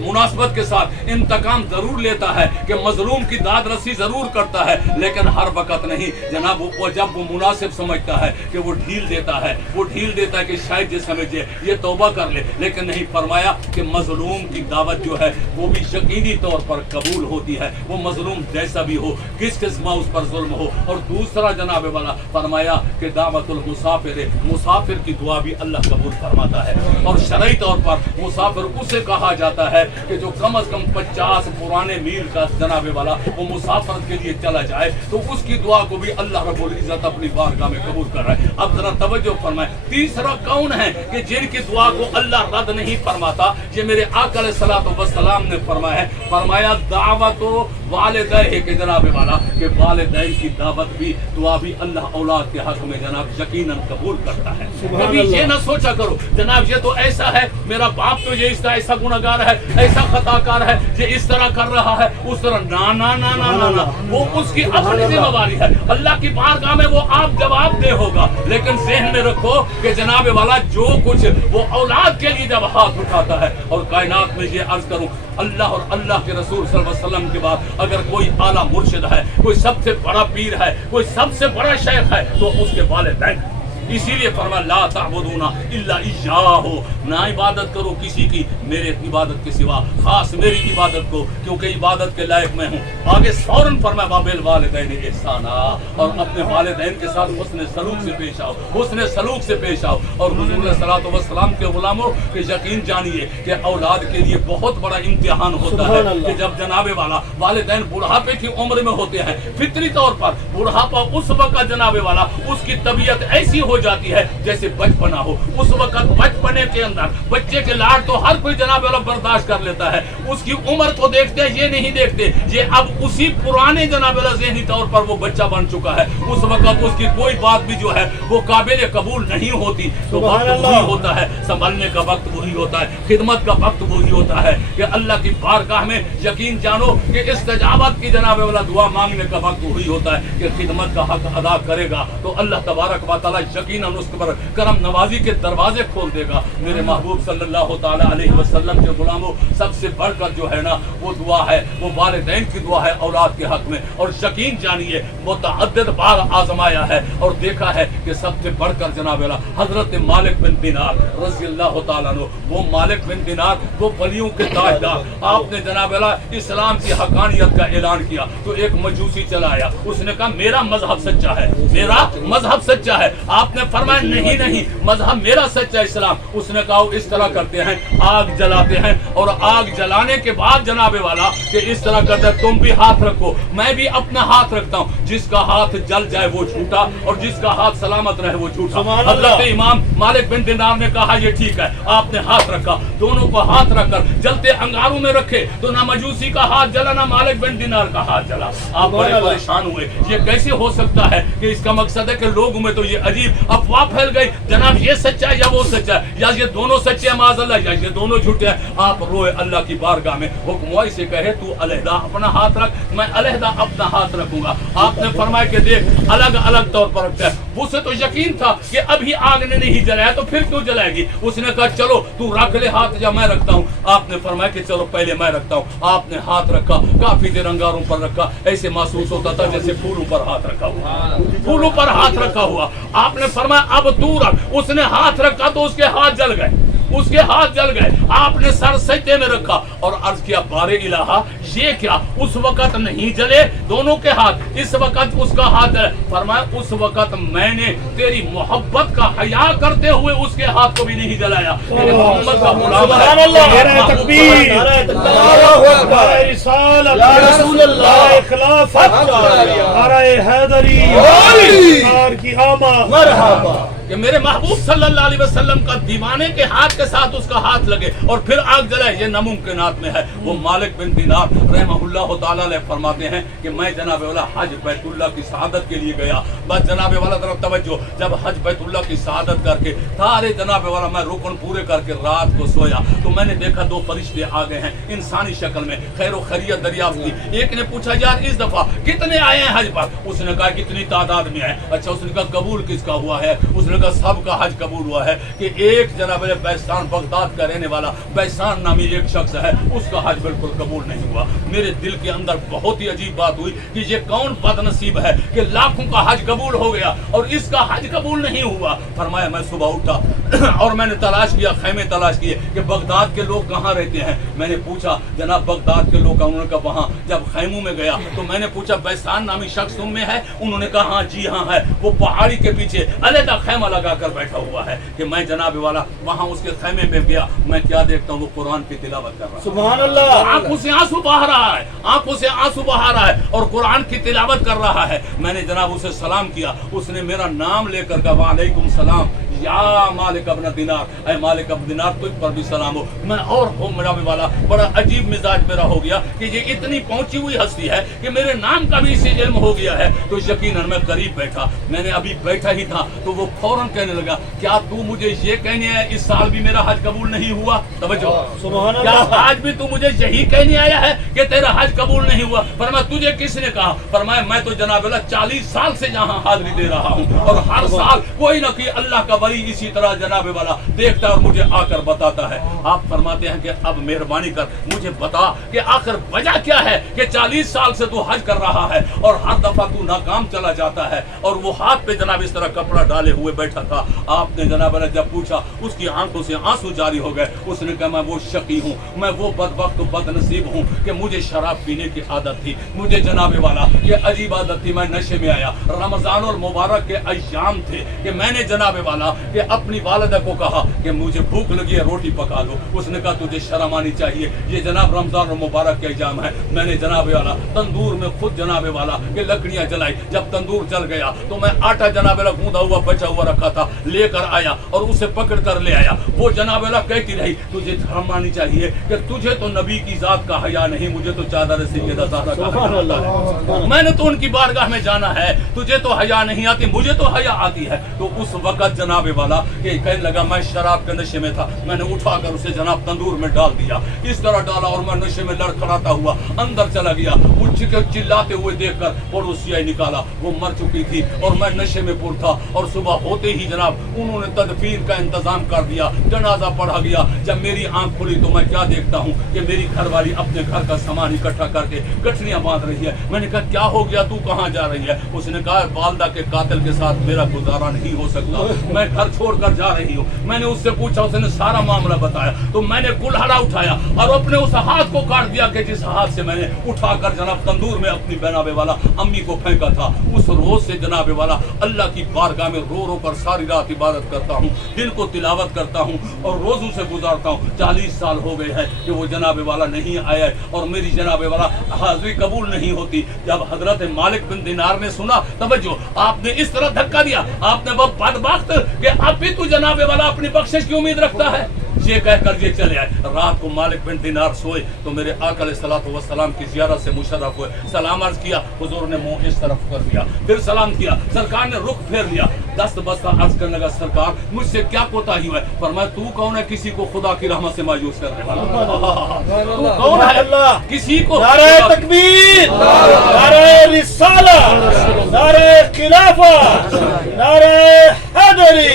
मुनासबत के साथ इंतकाम जरूर लेता है कि मजलूम की दाद रसी जरूर करता है, लेकिन हर वक्त नहीं जनाब। वो जब वो मुनासिब समझता है कि वो ढील देता है, वो ढील देता है कि शायद ये समझे ये तौबा कर ले, लेकिन नहीं। फरमाया कि मजलूम की दावत जो है वो भी यकीनी तौर पर कबूल होती है, वो मजलूम जैसा भी हो, किस किस्म उस पर जुल्म हो। और दूसरा जनाबे वाला फरमाया कि दावतुल मुसाफिर, मुसाफिर की दुआ भी अल्लाह कबूल फरमाता है। और शरई तौर पर मुसाफिर उसे कहा जाता है कि जो कम से कम 50 पुराने मील का जनाबे वाला वो मुसाफिर के लिए चला जाए तो उसकी दुआ को भी अल्लाह रब्बुल इज्जत अपनी बारगाह में कबूल कर रहा है। अब जरा तवज्जो फरमाए, तीसरा कौन है कि जिनकी दुआ को अल्लाह रद्द नहीं फरमाता? ये मेरे आका अलैहिस्सलातु वस्सलाम ने फरमाया है, फरमाया दावतो वालिदैन के जनाबे वाला के वालिदैन की दावत भी दुआ भी अल्लाह औलाद के हक में जनाब यकीनन कबूल करता है। कभी ये ना सोचा करो जनाब ये तो ऐसा है, मेरा बाप तो ये इसका ऐसा गुनहगार है, ऐसा खताकार है, ये इस तरह कर रहा है, उस तरह ना ना ना ना ना ना, वो उसकी अपनी जिम्मेवारी है। अल्लाह की बारगाह में वो आप जवाब दे होगा, लेकिन ज़हन में रखो कि जनाब वाला जो कुछ वो औलाद के लिए जब हाथ उठाता है। और कायनात में ये अर्ज करूं, अल्लाह और अल्लाह के रसूल सल्लल्लाहु अलैहि वसल्लम के बाद अगर कोई आला मुर्शिद है, कोई सबसे बड़ा पीर है, कोई सबसे बड़ा शेख है तो उसके वालिदैन। इसीलिए फरमाया ला ताबुदूना इल्ला इय्याहु, ना इबादत करो किसी की मेरे इबादत के सिवा, खास मेरी इबादत को, क्योंकि इबादत के लायक मैं हूँ। आगे फौरन फरमाया वाबिल वालिदैन इहसाना, और अपने वालिदैन के साथ हुस्न सलूक से पेश आओ, हुस्न सलूक से पेश आओ। और हुजूर सल्लल्लाहु अलैहि वसल्लम के गुलामों के यकीन जानिए कि औलाद के लिए बहुत बड़ा इम्तिहान होता है कि जब जनाबे वाला वालिदैन बुढ़ापे की उम्र में होते हैं, फितरी तौर पर बुढ़ापा उस वक्त जनाबे वाला उसकी तबीयत ऐसी हो जाती है जैसे बचपना हो। उस वक्त बचपने के अंदर बच्चे के लाड तो हर कोई जनाब वाला बर्दाश्त कर लेता है, उसकी उम्र को देखते हैं, ये नहीं देखते ये अब उसी पुराने जनाब वाला ज़हनी तौर पर वो बच्चा बन चुका है। उस वक्त उसकी कोई बात भी जो है वो काबिल कबूल नहीं होती। तो वक्त वही होता है, संभलने का वक्त वही होता है, खिदमत का वक्त वही होता है कि अल्लाह की बारगाह में यकीन जानो कि इस्तिजाबत की जनाब वाला दुआ मांगने का वक्त वही होता है कि खिदमत का हक अदा करेगा तो अल्लाह तबारक व तआला यकीनन उसके पर करम नवाजी के दरवाजे खोल देगा। मेरे महबूब सल्लल्लाहु तआला अलैहि वसल्लम के गुलामों, सबसे बढ़कर जो है ना वो दुआ है वो वालिदैन की दुआ है औलाद के हक में। और यकीन जानिए मुतअद्दिद बार आजमाया है और देखा है कि सबसे बढ़कर जनाब वाला हजरत मालिक बिन दिनार रज़ी अल्लाह तआला अन्हु, वो मालिक बिन दिनार वो वलियों के ताजदार, आपने जनाब वाला इस्लाम की हकानियत का ऐलान किया तो एक मजूसी चला आया, उसने कहा मेरा मजहब सच्चा है, मेरा मजहब सच्चा है। आपने फरमाया नहीं नहीं मजहब मेरा सच्चा इस्लाम। उसने कहा इस तरह करते हैं, आग जलाते हैं और आग जलाने के बाद जनाबे वाला कि इस तरह करते हैं, तुम भी हाथ रखो मैं भी अपना हाथ रखता हूँ, जिसका हाथ जल जाए वो झूठा और जिसका हाथ सलामत रहे वो झूठा। हजरत इमाम मालिक बिन दिनार ने कहा ये ठीक है, आपने हाथ रखा, दोनों को हाथ रखकर जलते अंगारों में रखे तो ना मजूसी का हाथ जला ना मालिक बिन दिनार का हाथ जला। आप बड़े परेशान हुए, ये कैसे हो सकता है कि इसका मकसद है कि लोगों में तो ये अजीब अफवाह फैल गई, जनाब ये सच्चा है या वो सच्चा है, या ये दोनों सच्चे हैं माज़अल्लाह या ये दोनों झूठे हैं। आप रोए अल्लाह की बारगाह में, हुक्म से कहे तू अलहदा अपना हाथ रख, मैं अलहदा अपना हाथ रखूंगा। आपने फरमाया कि देख अलग अलग तौर पर रखता है। उसे तो यकीन था कि अभी आग ने नहीं जलाया तो फिर क्यों जलाएगी। उसने कहा चलो तू रख ले हाथ या मैं रखता हूँ। आपने फरमाया कि चलो पहले मैं रखता हूँ। आपने हाथ रखा, काफी देर अंगारों पर रखा, ऐसे महसूस होता था जैसे फूलों पर हाथ रखा हुआ, फूलों पर हाथ रखा हुआ। आपने फरमाया अब तू रख, उसने हाथ रखा तो उसके हाथ जल गए, उसके हाथ जल गए। आपने सर सजदे में रखा और अर्ज किया बारे इलाहा ये क्या, उस वक्त नहीं जले दोनों के हाथ, इस वक्त उसका हाथ जले। फरमाया उस वक्त मैंने तेरी मोहब्बत का हया करते हुए उसके हाथ को भी नहीं जलाया। मेरे मोहम्मद का गुलाम है। नारे तकबीर, अल्लाहु अकबर, रिसालत या रसूल अल्लाह, खिलाफत, नारे हैदरी सरकार की आमद, मरहबा। कि मेरे महबूब सल्लल्लाहु अलैहि वसल्लम का दीवाने के हाथ के साथ उसका हाथ लगे और फिर आग जलाए, ये नामुमकिनात में है। वो मालिक बिन दिनार रहमहुल्लाह ताला अलैह फरमाते हैं कि मैं जनाब वाला हज बैतुल्लाह की शहादत के लिए गया। बस जनाब वाला तरफ तवज्जो, जब हज बैतुल्लाह की शहादत करके सारे जनाब वाला मैं रुकन पूरे करके रात को सोया तो मैंने देखा दो फरिश्ते आ गए हैं इंसानी शक्ल में, खैर खैरियत दरियाफ्त की। एक ने पूछा यार इस दफा कितने आए हैं हज पर? उसने कहा कितनी तादाद में है। अच्छा, उसने कहा कबूल किसका हुआ है? उसने कहा सबका हज कबूल हुआ है कि एक जनाब बैसान बगदाद का रहने वाला बैसान नामी एक शख्स है, उसका हज बिल्कुल कबूल नहीं हुआ। मेरे दिल के अंदर बहुत ही अजीब बात हुई कि ये कौन बदनसीब है कि लाखों का हज कबूल हो गया और इसका हज कबूल नहीं हुआ। फरमाया मैं सुबह उठा और मैंने तलाश किया, खैमे तलाश किए कि बगदाद के लोग कहाँ रहते हैं। मैंने पूछा जनाब बगदाद के लोग, उन्होंने कहा वहाँ। जब खैमों में गया तो मैंने पूछा बैसान नामी शख्स तुम में है? उन्होंने कहा हाँ जी हाँ है, वो पहाड़ी के पीछे अलहदा खैमा लगा कर बैठा हुआ है। कि मैं जनाब वाला वहाँ उसके खैमे में गया, मैं क्या देखता हूँ वो कुरान की तिलावत कर रहा है। सुभान अल्लाह, आंखों से आंसू बहा रहा है, आंखों से आंसू बहा रहा है और कुरान की तिलावत कर रहा है। मैंने जनाब उसे सलाम किया, उसने मेरा नाम लेकर कहा वालेकुम सलाम या मालिक अब्न दिनार, ऐ मालिक अब्न दिनार तुझ पर भी सलाम हो। मैं और हो मेरा वाला बड़ा अजीब मिजाज मेरा हो गया कि ये इतनी पहुंची हुई हस्ती है कि मेरे नाम का भी इसे इल्म हो गया है। तो यकीनन मैं करीब बैठा, मैंने अभी बैठा ही था तो वो फौरन कहने लगा क्या तू मुझे ये कहने आया इस साल भी मेरा हज कबूल नहीं हुआ? तवज्जो, क्या आज भी तू मुझे यही कहने आया है कि तेरा हज कबूल नहीं हुआ? फरमाया तुझे किसने कहा? फरमाया मैं तो जनाब 40 साल से यहाँ हाजिरी दे रहा हूँ और हर साल कोई न कोई अल्लाह का वली इसी तरह जनाब वाला देखता और मुझे आकर बताता है। आप फरमाते हैं कि अब मेहरबानी कर मुझे बता कि आखिर वजह क्या है कि 40 साल से तू हज कर रहा है और हर दफा तू नाकाम चला जाता है। और वो हाथ पे जनाब इस तरह कपड़ा डाले हुए बैठा था। आपने जनाब ने जब पूछा उसकी आंखों से आंसू जारी हो गए। उसने कहा मैं वो शकी हूँ, मैं वो बदबख्त बदनसीब हूँ कि मुझे शराब पीने की आदत थी, मुझे जनाब वाला ये अजीब आदत थी, मैं नशे में आया। रमजान और मुबारक के अय्याम थे कि मैंने जनाब वाला کہ اپنی والدہ کو کہا کہ مجھے بھوک لگی ہے روٹی پکا دو. اس نے کہا تجھے شرم آنی چاہیے, یہ جناب رمضان المبارک کا ایام ہے. میں نے جناب والا تندور میں خود جناب والا کہ لکڑیاں جلائی. جب تندور جل گیا تو میں آٹا جناب والا گوندا ہوا بچا ہوا رکھا تھا لے کر آیا اور اسے پکڑ کر لے آیا. وہ جناب والا کہتی رہی تجھے شرم آنی چاہیے کہ تجھے تو نبی کی ذات کا حیا نہیں, مجھے تو چادر سیدہ زہرا کا حیا. میں نے تو ان کی بارگاہ میں جانا ہے, تجھے تو حیا نہیں آتی, مجھے تو حیا آتی ہے. تو اس وقت جناب والا کہ کہنے لگا میں شراب کے نشے میں تھا, میں نے اٹھا کر اسے جناب تندور میں ڈال دیا. اس طرح ڈالا اور میں نشے میں لڑکھڑاتا ہوا اندر چلا گیا. اٹھ کے چلاتے ہوئے دیکھ کر پڑوسیا نکالا, وہ مر چکی تھی اور میں نشے میں پر تھا. اور صبح ہوتے ہی جناب انہوں نے تدفین کا انتظام کر دیا, جنازہ پڑھا گیا. جب میری آنکھ کھلی تو میں کیا دیکھتا ہوں کہ میری گھر والی اپنے گھر کا سامان اکٹھا کر کے گٹھلیاں باندھ رہی ہے. میں نے کہا کیا ہو گیا, تو کہاں جا رہی ہے؟ اس نے کہا والدہ کے قاتل کے ساتھ میرا گزارا نہیں ہو سکتا, میں گھر چھوڑ کر جا رہی ہوں. میں نے اس سے پوچھا, اس نے سارا معاملہ بتایا. تو میں نے کلہڑا اٹھایا اور اپنے اس ہاتھ کو کاٹ دیا کہ جس ہاتھ سے میں نے اٹھا کر جناب تندور میں اپنی جناب والا امی کو پھینکا تھا. اس روز سے جناب والا اللہ کی بارگاہ میں رو رو کر ساری رات عبادت کرتا ہوں, دن کو تلاوت کرتا ہوں اور روزوں سے گزارتا ہوں. 40 سال ہو گئے ہیں کہ وہ جناب والا نہیں آیا اور میری جناب والا حاضری قبول نہیں ہوتی. جب حضرت مالک بن دینار نے سنا, توجہ, آپ نے اس طرح دھکا دیا, آپ نے وہ بدبخت کہ اب بھی تو جناب والا اپنی بخشش کی امید رکھتا ہے. یہ کہہ کر یہ چلے آئے. رات کو مالک بن دینار سوئے تو میرے آقا علیہ الصلوۃ والسلام کی زیارت سے مشرف ہوئے. سلام عرض کیا, حضور نے منہ اس طرف کر دیا, پھر سلام کیا, سرکار نے رخ پھیر لیا. دست بستہ عرض کرنے لگا سرکار مجھ سے کیا کوتاہی ہوا ہے؟ فرمایا تو کون ہے کسی کو خدا کی رحمت سے مایوس کرنے والا؟ تو کون ہے کسی کو؟ نعرہ تکبیر, نعرہ رسالہ, نعرہ خلافت, نعرہ حیدری,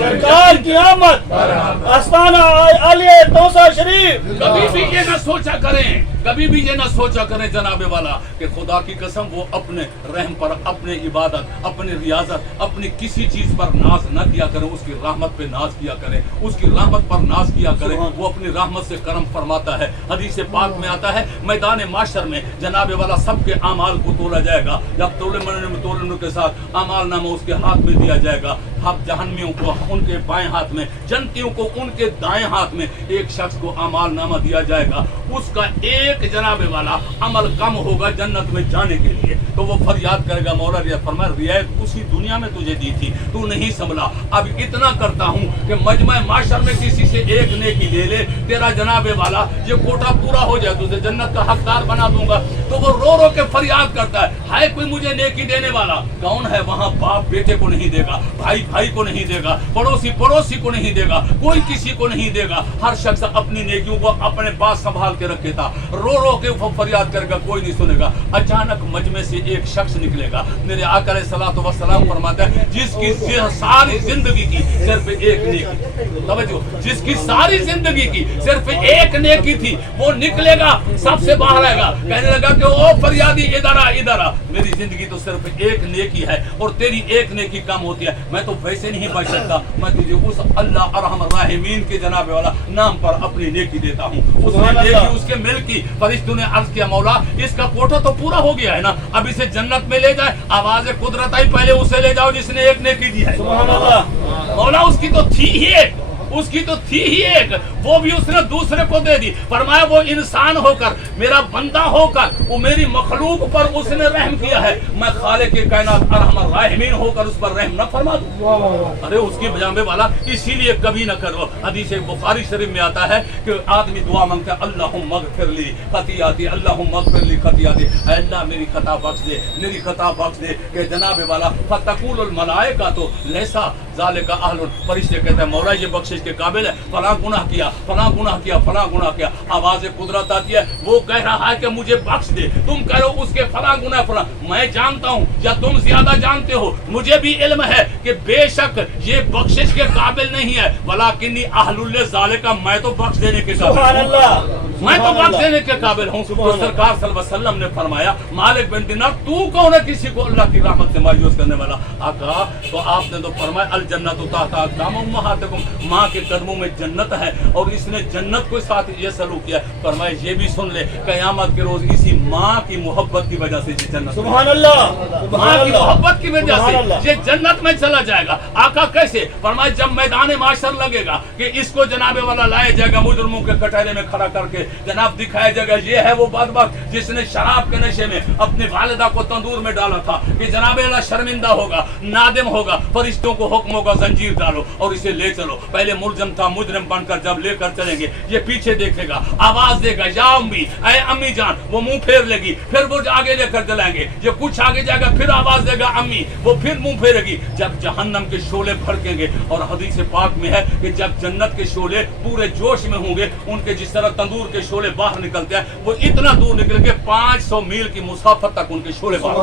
سرکار کی آمد, آستانہ عالیہ توسا شریف. کبھی بھی یہ نہ سوچا کریں, کبھی بھی یہ نہ سوچا کریں جناب والا کہ خدا کی قسم وہ اپنے رحم پر, اپنے عبادت, اپنی ریاضت, اپنی کسی چیز پر ناز نہ کیا کریں, اس کی رحمت پہ ناز کیا کریں, اس کی رحمت پر ناز کیا کریں. وہ اپنی رحمت سے کرم فرماتا ہے. حدیث پاک میں آتا ہے میدان معاشر میں جناب والا سب کے اعمال کو تولا جائے گا. جب تولنے کے ساتھ اعمال نامہ اس کے ہاتھ میں دیا جائے گا. اب جہنمیوں کو ان کے بائیں ہاتھ میں, جنتیوں کو ان کے دائیں ہاتھ میں. ایک شخص کو اعمال نامہ دیا جائے گا, اس کا ایک جناب والا عمل کم ہوگا جنت میں جانے کے لیے. تو وہ فریاد کرے گا مولا ریا, فرمایا رعایت اسی دنیا میں تجھے دی تھی, تو نہیں سنبھلا. اب اتنا کرتا ہوں کہ مجمع معاشر میں کسی سے ایک نیکی لے لے, تیرا جناب والا یہ کوٹا پورا ہو جائے, تجھے جنت کا حقدار بنا دوں گا. تو وہ رو رو کے فریاد کرتا ہے کوئی مجھے نیکی دینے والا. کون ہے وہاں؟ باپ بیٹے کو نہیں دے گا, بھائی بھائی کو نہیں دے گا, پڑوسی پڑوسی کو نہیں دے گا, کوئی کسی کو نہیں دے گا. ہر شخص اپنی نیکیوں کو اپنے پاس سنبھال کے رکھے تھا. رو رو کے فریاد کرے گا, کوئی نہیں سنے گا. اچانک مجمع سے ایک شخص نکلے گا. میرے آقا علیہ الصلوۃ والسلام فرماتا ہے جس کی ساری زندگی کی صرف ایک نیکی, توجہ, جس کی ساری زندگی کی صرف ایک نیکی تھی, وہ نکلے گا, سب سے باہر آئے گا, کہنے لگا کہ او فریادی ادھر آ, ادھر آ, میری زندگی تو صرف ایک نیکی ہے اور تیری ایک نیکی کم ہوتی ہے. میں تو ویسے نہیں بچ سکتا, میں تجھے اس اللہ ارحم الراحمین کے جناب والا نام پر اپنی نیکی دیتا ہوں. اس نے نیکی اس کے مل کی. فرشتوں نے عرض کیا مولا اس کا کوٹا تو پورا ہو گیا ہے نا, اب اسے جنت میں لے جائے. آواز قدرت آئی, پہلے اسے لے جاؤ جس نے ایک نیکی دی ہے. سبحان اللہ. مولا اس کی تو تھی ہی ایک, اس کی تو تھی ہی ایک, وہ بھی اس نے دوسرے کو دے دی. فرمایا وہ انسان ہو کر, میرا بندہ ہو کر, وہ میری مخلوق پر اس نے رحم کیا ہے, میں خالق کائنات ارحم الراحمین ہو کر اس پر رحم نہ فرما دوں؟ ارے اس کی بجانبے والا اسی لیے کبھی نہ کرو. حدیث بخاری شریف میں آتا ہے کہ آدمی دعا مانگتا ہے اللہم اغفر لی خطیئاتی, اللہم اغفر لی خطیئاتی, اے اللہ میری خطا بخش دے, میری خطا بخش دے. کہ جناب والا فتقول الملائکہ تو لیسا ذالک اہل, فرشتے کہتے ہیں مولا یہ بخشش کے قابل ہے, فلاں گناہ کیا, فلاں گناہ کیا, فلاں گناہ کیا. آواز قدرت آتی ہے, وہ کہہ رہا ہے کہ مجھے بخش دے, تم کہہ رہو اس کے فلاں گناہ فلاں. میں جانتا ہوں یا تم زیادہ جانتے ہو, مجھے بھی علم ہے کہ بے شک یہ بخشش کے قابل نہیں ہے, ولیکنی اہل لذالک, میں تو بخش دینے کے قابل ہوں, میں تو بخش دینے کے قابل ہوں. تو سرکار صلی اللہ علیہ وسلم نے فرمایا مالک بن دینار تو کون ہے کسی کو اللہ کی رحمت سے مایوس کرنے والا؟ آقا تو آپ نے تو فرمایا जन्नतु तहता अक़दाम उम्महातिकुम, माँ के कदमों में जन्नत है और इसने जन्नत को साथ ये सलूक किया। फरमाया ये भी सुन ले, क़यामत के रोज इसी माँ की मोहब्बत की वजह से ये जन्नत, सुभान अल्लाह, माँ की मोहब्बत की वजह से ये जन्नत में चला जाएगा। आका कैसे? फरमाया जब मैदान माशर लगेगा कि इसको जनाबे वाला लाया जाएगा, मुजरिमों के कटहरे में खड़ा करके जनाब दिखाया जाएगा ये है वो बदबख्त जिसने शराब के नशे में अपनी वालिदा को तंदूर में डाला था, कि जनाबे वाला शर्मिंदा होगा, नादिम होगा, फरिश्तों को हुक्म होगा जंजीर डालो और इसे ले चलो। पहले मुलजम था, मुजरिम बनकर जब लेकर चलेंगे ये पीछे देखेगा, आवाज देगा या अम्मी, ऐ अम्मी जान, वो मुंह फेर लेगी, फिर वो आगे लेकर चलाएंगे, ये कुछ आगे जाएगा फिर आवाज देगा अम्मी, वो फिर मुंह फेरेगी। जब जहन्नम के शोले भड़केंगे, और हदीस पाक में है कि जब जन्नत के शोले पूरे जोश में होंगे, उनके जिस तरह तंदूर के शोले बाहर निकलते हैं, वो इतना दूर निकल के 500 मील की मुसाफत तक उनके शोले बाहर।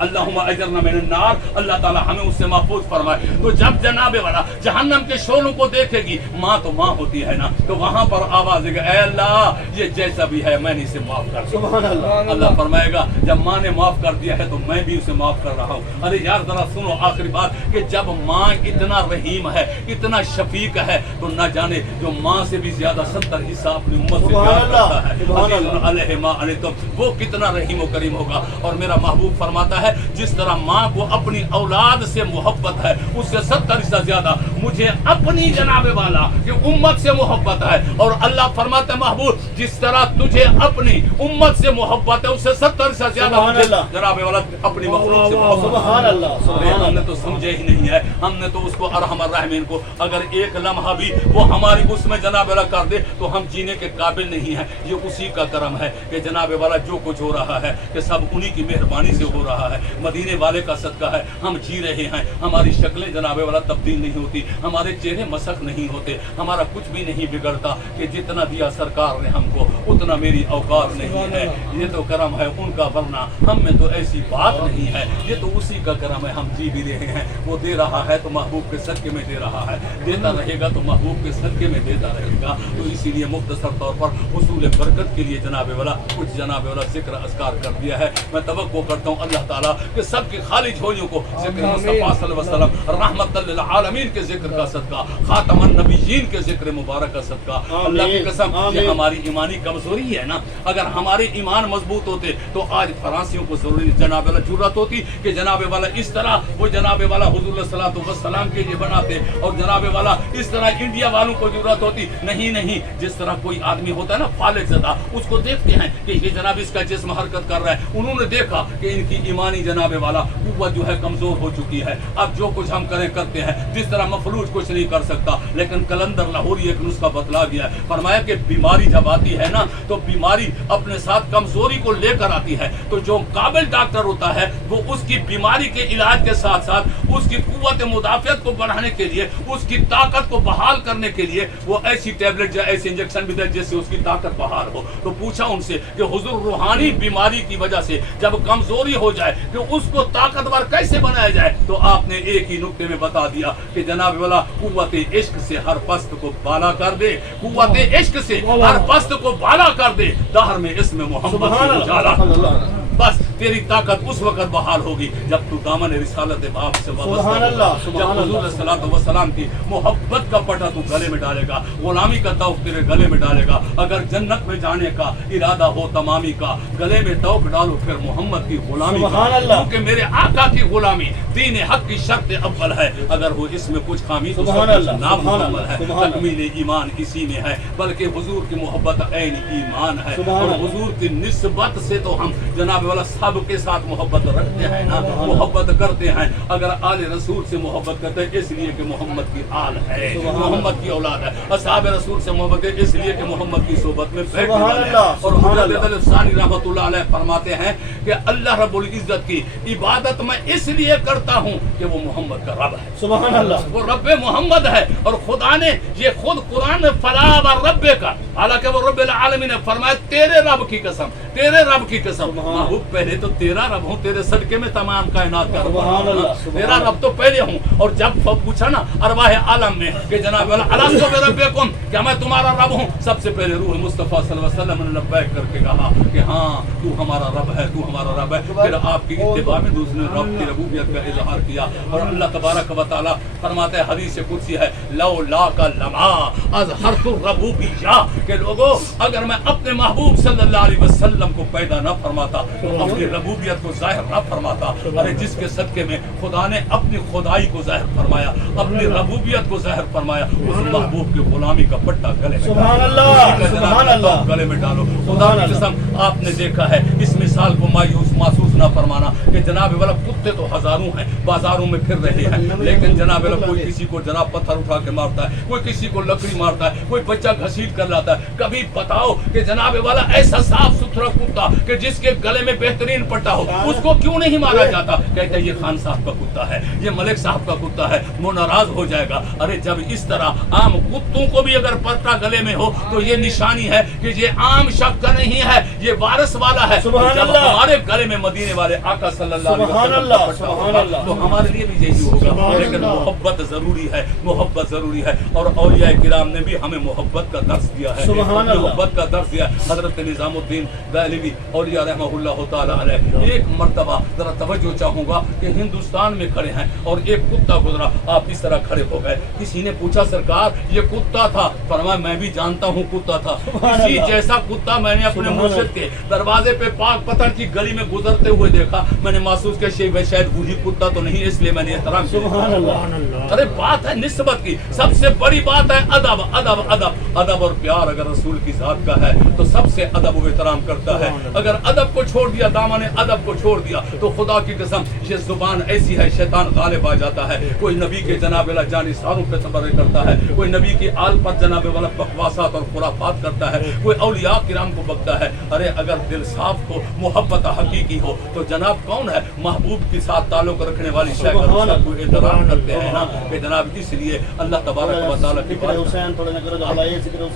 अल्लाहुम्मा अजरना मिनन नार, अल्लाह ताला हमें उससे महफूज फरमाए। तो जब जनाबे वाला जहन्नम के शोलों को देखेगी, माँ तो माँ होती है ना, तो वहां पर आवाज देगा ऐ अल्लाह ये जैसा भी है मैंने इसे माफ कर दिया। अल्लाह फरमाएगा जब माँ ने माफ कर दिया है तो मैं भी उसे माफ कर रहा हूँ। अरे यार जरा सुनो आखिरी बात, कि जब माँ इतना रहीम है, इतना शफीक है, तो न जाने जो माँ से भी ज्यादा 70 हिस्सा अपनी उम्मत से प्यार करता है, अज़ीज़ुन मा अनितुम, वो कितना रहीम व करीम होगा। और मेरा महबूब फरमाता है जिस तरह माँ को अपनी औलाद से मोहब्बत है, उससे 70 हिस्सा ज्यादा मुझे अपनी जनाबे वाला कि उम्मत से मोहब्बत है। और अल्लाह फरमाते हैं महबूब जिस तरह तुझे अपनी उम्मत से मोहब्बत है, उससे 70 हिस्सा ज्यादा मुझे जनाबे वाला अपनी मखलूक से मोहब्बत है। हमने तो समझे ही नहीं है, हमने तो उसको अरहमर रहमीन को अगर एक लम्हा भी वो हमारी उसमें जनाबे वाला कर दे तो हम जीने के काबिल नहीं है। ये उसी का करम है कि जनाबे वाला जो कुछ हो रहा है कि सब उन्हीं की मेहरबानी से हो रहा है, मदीने वाले का सदका है, हम जी रहे हैं। हमारी शक्लें जनाबे वाला तब्दील नहीं होती, हमारे चेहरे मसक नहीं होते, हमारा कुछ भी नहीं बिगड़ता कि जितना दिया सरकार ने हमको उतना मेरी औकात नहीं है। ये तो करम है उनका, वरना हम में तो ऐसी बात नहीं है। ये तो उसी का करम है, हम जी भी रहे हैं। वो दे रहा है तो महबूब के सदके में दे रहा है, देता रहेगा तो महबूब के सदके में देता रहेगा। तो इसीलिए मुख्तसर तौर पर हुसूल बरकत के लिए जनाबे वाला कुछ जनाबे वाला जिक्र अस्कार कर दिया है। मैं तवक्को करता हूँ अल्लाह ताला कि सबकी खाली झोलियों को जिक्र मुस्तफा सल्लल्लाहु अलैहि वसल्लम रहमतल लिल आलमीन के जिक्र का सदका, खातमुन नबिय्यीन के जिक्र मुबारक का सदका। अल्लाह की कसम ये हमारी ईमानी कमजोरी है ना, अगर हमारे ईमान मजबूत होते तो आज फरासियों को जरूरी जनाबे वाला जरूरत होती कि जनाबे वाला इस तरह वो जनाबे वाला हुजूर सल्लल्लाहु अलैहि वसल्लम के लिए बनाते, और जनाबे वाला इस तरह इंडिया वालों को जरूरत होती नहीं। नहीं, जिस तरह कोई आदमी होता है ना फालिज ज़दा, उसको देखते हैं कि ये जनाब इसका जिस्म हरकत कर रहा है, उन्होंने देखा कि इनकी ईमानी जनाबे वाला कुव्वत जो है कमजोर हो चुकी है। अब जो कुछ हम करें करते हैं, जिस तरह मफलूज कुछ नहीं कर सकता, लेकिन कलंदर लाहौरी एक नुस्खा बतला गया है। फरमाया कि बीमारी जब आती है ना तो बीमारी अपने साथ कमजोरी को लेकर आती है, तो जो काबिल डॉक्टर होता है वो उसकी बीमारी के इलाज के साथ साथ उसकी कुव्वत मुदाफियत को बढ़ाने के लिए, उसकी ताकत को बहाल करने के लिए वो ऐसी टैबलेट या ऐसे इंजेक्शन भी दे जिससे उसकी ताकत बहाल हो। तो पूछा उनसे कि हुजूर रूहानी बीमारी की वजह से जब कमजोरी हो जाए तो उसको ताकतवर कैसे बनाया जाए? तो आपने एक ही नुक्ते में बता दिया कि जनाब वाला कुव्वत इश्क से हर पस्त को बाला कर दे, कुव्वत इश्क से हर पस्त को बाला कर दे, दहर में इसमें मोहम्मद से उजाला। बस तेरी ताकत उस वक्त बहाल होगी जब तू दामन रिसालत बाप से वाबस्ता, जब हुजूर सल्लल्लाहु अलैहि वसल्लम की मोहब्बत का पटा तू गले में डालेगा, गुलामी का तौक तेरे गले में डालेगा। अगर जन्नत में जाने का इरादा हो तमामी का, गले में तौक डालो फिर मोहम्मद की गुलामी का, क्योंकि मेरे आका की गुलामी दीन हक की शर्त अव्वल है। अगर वो इसमें कुछ खामी तो ना मुकम्मल है। तकमील ईमान इसी में है, बल्कि हुजूर की मोहब्बत ऐन ईमान है। और हुजूर की निस्बत से तो हम जनाब वाला सब के साथ मोहब्बत रखते हैं ना, मोहब्बत करते हैं। अगर आले रसूल से मोहब्बत करते हैं इसलिए कि मोहम्मद की आल है, मोहम्मद की औलाद है। असहाब रसूल से मोहब्बत है इसलिए कि मोहम्मद की सोबत में बैठने वाले हैं। और हज़रत सानी रहमतुल्लाह अलैह फरमाते हैं कि अल्लाह रब्बुल इज्जत की इबादत मैं इसलिए करता हूँ कि वो मोहम्मद का रब है, सुभान अल्लाह, वो रब मोहम्मद है। और खुदा ने ये खुद कुरान में फला व रब्बे का, हालांकि वो रब्बुल आलमीन ने फरमाया तेरे रब की कसम, तेरे रब की कसम। महबूब पहले पहले तो तेरा रब हूँ, तेरे सदके में तमाम कायनात का रब सुभान अल्लाह, हूँ, सुभान तेरा रब तो पहले हूँ। और जब पूछा ना अरवाह आलम में कि जनाब वाला अलस्तु बिरब्बिकुम, क्या मैं तुम्हारा रब हूँ, सबसे पहले रूह मुस्तफ़ा सल्लल्लाहु अलैहि वसल्लम ने लब्बैक करके कहा कि हाँ तू हमारा रब है, तू हमारा रब है। फिर आपकी इत्तिबा में दूसरे रब की रबूबियत का इजहार किया। और अल्लाह तबारक व तआला फरमाते हैं, हदीस कुदसी है, लौला का लमा अज़हरतु रबूबिय्या, कि लोगों अगर मैं अपने महबूब सल्लल्लाहु अलैहि वसल्लम को पैदा न फरमाता तो अपनी रबूबियत को ज़ाहिर न फरमाता। अरे जिसके सदके में खुदा ने अपनी खुदाई को ज़ाहिर फरमाया, अपनी रबूबियत को ज़ाहिर फरमाया, उस महबूब की गुलामी का पट्टा गले में सुभान अल्लाह, सुभान अल्लाह, गले में डालो। खुदा की कसम आपने देखा है, इस मिसाल को मायूस महसूस ना फरमाना कि जनाब वाला कुत्ते तो हजारों हैं, बाजारों में फिर रहे हैं, लेकिन जनाब वाला कोई किसी को जनाब पत्थर उठा के मारता है, कोई किसी को लकड़ी मारता है, कोई बच्चा घसीट कर लाता है। कभी बताओ कि जनाब वाला ऐसा साफ सुथरा कुत्ता कि जिसके गले में बेहतरीन पट्टा हो, उसको क्यों नहीं मारा जाता? कहते हैं ये खान साहब का कुत्ता है, ये मलिक साहब का कुत्ता है, वो नाराज हो जाएगा। अरे जब इस तरह आम कुत्तों को भी अगर पट्टा गले में हो तो ये निशानी है कि ये आम शख्स का नहीं है, ये वारिस वाला है। सुभान जब अल्लाह, हमारे गले में मदीने वाले आका सल्लल्लाहु अलैहि सुभान वसल्लम अल्लाह, का पट्टा सुभान होगा, अल्लाह, तो हमारे लिए भी यही होगा। लेकिन मोहब्बत जरूरी है, मोहब्बत जरूरी है। और औलिया किराम ने भी हमें मोहब्बत का दर्स दिया है, सुभान अल्लाह, मोहब्बत का दर्स दिया। हजरत निजामुद्दीन दहलवी औलिया रहमहुल्लाह ताला अलैह, एक मर्तबा जरा तवज्जो चाहूंगा कि हिंदुस्तान में खड़े हैं और एक कुत्ता गुजरा, आप इस तरह खड़े हो गए। किसी ने पूछा सरकार ये कुत्ता था? फरमाया मैं भी जानता हूँ कुत्ता था, इसी जैसा कुत्ता मैंने अपने मुर्शिद के दरवाजे पे पाक पत्थर की गली में गुजरते हुए देखा। मैंने महसूस किया शायद वही कुत्ता तो नहीं, इसलिए मैंने एहतराम किया। अरे बात है निस्बत की, सबसे बड़ी बात है अदब, अदब, अदब, अदब और प्यार अगर रसूल की जात का है तो सबसे अदब व एहतराम करता है। अगर अदब को छोड़ दिया, दामन अदब को छोड़ दिया, तो खुदा की कसम ये जुबान ऐसी है शैतान गालिब आ जाता है। कोई नबी के जनाब वाला जानिसारों पे तबर्रे करता है, कोई नबी की आल पर जनाब वाला बकवासात और खुराफात करता है, कोई औलिया किराम को बकता है। अरे अगर दिल साफ हो, मोहब्बत हकीकी हो, तो जनाब कौन है महबूब के साथ ताल्लुक रखने वाली शय का को एहतराम करते हैं ना कि जनाब। इसलिए अल्लाह तबारक व तआला की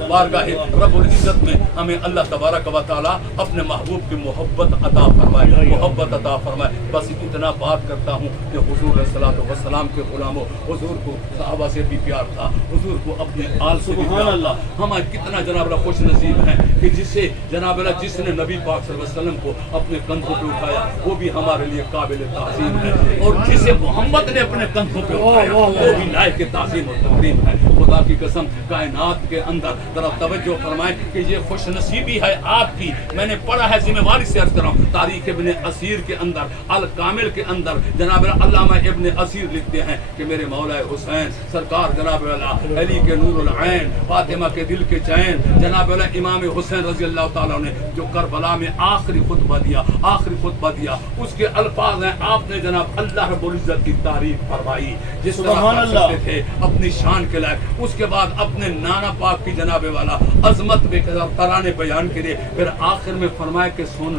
बारगाह रब्बुल इज्जत में हमें अल्लाह तबारक व तआला अपने महबूब की मोहब्बत अता फरमाए, मोहब्बत अता फरमाए। बस इतना बात करता हूँ कि हुजूर सल्लल्लाहु अलैहि वसल्लम के गुलामों, हुजूर को सहाबा से भी प्यार था, हुजूर को अपने आल से भी प्यार था। हमारे कितना जनाब खुश नसीब है कि जिसे जनाब जिसने नबी पाक सल्लल्लाहु अलैहि वसल्लम को अपने कंधों पे उठाया वो भी हमारे लिए काबिल ताज़ीम है, और जिसे मोहम्मद ने अपने कंधों पे उठाया वो भी लायक ताज़ीम और तकरीम है। खुदा की कसम कायनात के अंदर जरा तवज्जो फरमाएं कि ये खुश नसीबी है आपकी। मैंने पढ़ा है, जिम्मेवारी से अर्ज कर रहा हूँ, तारीख इब्ने असीर के अंदर, अल कामिल के अंदर जनाब अल्लामा इब्ने असीर लिखते हैं कि मेरे मौला हुसैन सरकार जनाब अली के नूरुल ऐन, फातिमा के दिल के चैन, जनाब इमाम हुसैन रजी अल्लाह ताला ने जो करबला में आखिरी खुतबा दिया, आखिरी खुतबा दिया, उसके अल्फाज हैं, आपने जनाब अल्लाह रब्बुल इज्जत की तारीफ फरमाई जिस तरह कर सकते थे अपनी शान के लायक। उसके बाद अपने नाना पाक की जनाब वाला अजमत में तराने बयान करे, फिर आखिर में फरमाया कि सुन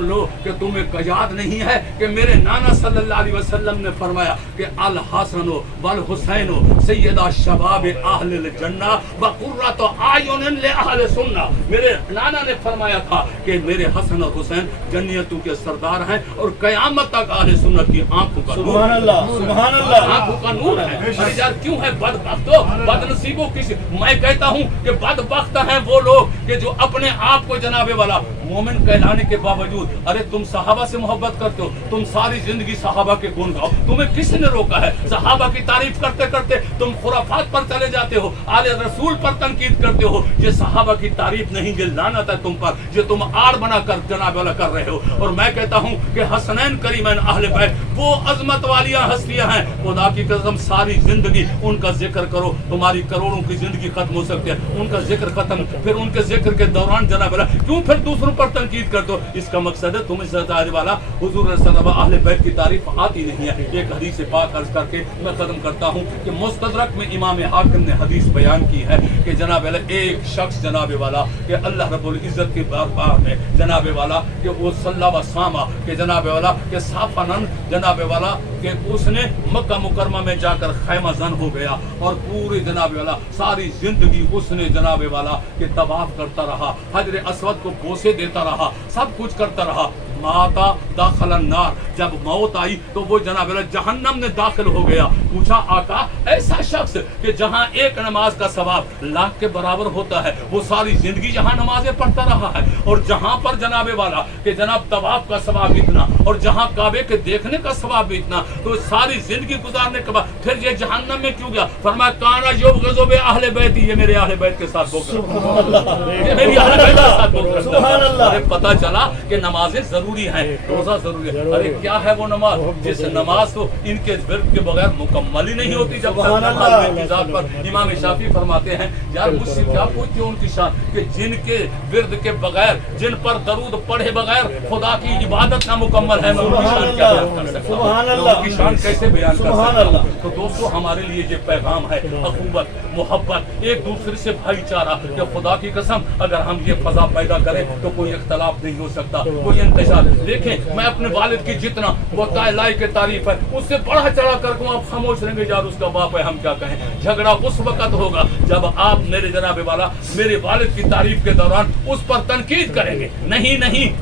लो कि तुम्हें याद नहीं है कि मेरे नाना सल्लल्लाहु अलैहि वसल्लम ने फरमाया कि अल हसनो वल हुसैनो सैयदा शबाब अहलिल जन्ना व कुर्रतु आयुनिन ले अहले सुन्ना। मेरे नाना ने फरमाया था कि मेरे हसन और हुसैन जन्नतों के सरदार हैं और कयामत तक अहले सुन्नत की आंखों का सुभान अल्लाह, सुभान अल्लाह, आंखों का नूर है। अरे यार क्यों है बदबख्तो, बदनसीबों किसी, मैं कहता हूँ कि बदबख्त हैं वो लोग कि जो अपने आप को जनाबे वाला मोमिन कहलाने के बावजूद, अरे तुम सहाबा से मोहब्बत करते हो, तुम सारी जिंदगी सहाबा के गुण गाओ, तुम्हें किसने रोका है? सहाबा की तारीफ करते करते तुम खुराफात पर चले जाते हो, आले रसूल पर तनकीद करते हो। ये सहाबा की तारीफ नहीं, ये लानत है तुम पर, ये तुम आड़ बना कर जनाब वाला कर रहे हो। और मैं कहता हूँ कि हसनैन करीमैन अहले बैत वो अजमत वालियां हस्तियां हैं, खुदा की कसम सारी जिंदगी उनका जिक्र करो, तुम्हारी करोड़ों की जिंदगी खत्म हो सकती है, उनका जिक्र खत्म, फिर उनके जिक्र के दौरान जनाब वाला क्यों फिर दूसरों पर तनकीद कर दो? इसका मकसद है तुम्हें सल्लल्लाहु वाला हुजूर सल्लल्लाहु अहले बैत की तारीफ आती नहीं है। एक हदीस पाक अर्ज करके मैं खत्म करता हूँ कि मुस्तदरक में इमाम हाकिम ने हदीस बयान की है कि जनाब वाला एक शख्स जनाब वाला कि अल्लाह रब्बुल इज्जत के दरबार में जनाब वाला कि वो सल्लल्लाहु सामा के जनाब वाला कि साफानन जनाब वाला कि उसने मक्का मुकरमा में जाकर खैमा जन हो गया और पूरे जनाब वाला सारी जिंदगी उसने जनाब वाला कि तवाफ करता रहा, हजर अस्वद को बोसे देता रहा, सब कुछ करता रहा। माता दाखिल अन्नार, जब मौत आई तो वो जनाब जहन्नम में दाखिल हो गया। पूछा आका ऐसा शख्स कि जहाँ एक नमाज का सवाब लाख के बराबर होता है, वो सारी जिंदगी जहाँ नमाजें पढ़ता रहा है, और जहाँ पर जनाबे वाला कि जनाब तवाफ का सवाब इतना और जहाँ काबे के देखने का सवाब भी इतना, तो सारी जिंदगी गुजारने के बाद फिर ये जहन्नम में क्यों गया? फरमाया काना युबग़ज़ु बि अहले बैती, ये मेरे अहले बैत के साथ ये मेरी अहले बैत के साथ सुभान अल्लाह। अरे पता चला कि नमाजें जरूरी हैं, रोजा जरूरी है। अरे क्या है वो नमाज? जिस नमाज तो इनके विर्द के बगैर मुकम्मल ही नहीं होती। जब तक नमाज की जात पर इमाम शाफी फरमाते हैं, यार मुझसे क्या पूछते हो उनकी शान कि जिनके विर्द के बगैर, जिन पर दरूद पढ़े बगैर खुदा की इबादत ना मुकम्मल है, मैं उनकी शान क्या बयान कर सकता हूं? उनकी शान कैसे बयान कर सकता हूं? तो दोस्तों हमारे लिए ये पैगाम है अखुवत, मोहब्बत, एक दूसरे से भाईचारा। कि खुदा की कसम अगर हम ये फजा पैदा करें तो कोई इख्तलाफ नहीं हो सकता, कोई इंतजार। देखें मैं अपने वालिद की जितना वो लाई के तारीफ है उससे बढ़ा चढ़ा कर कहूं, आप खामोश रहेंगे यार उसका बाप है हम क्या कहें। झगड़ा उस वक्त होगा जब आप मेरे जनाबे वाला मेरे वालिद की तारीफ के दौरान उस पर तनकीद करेंगे। नहीं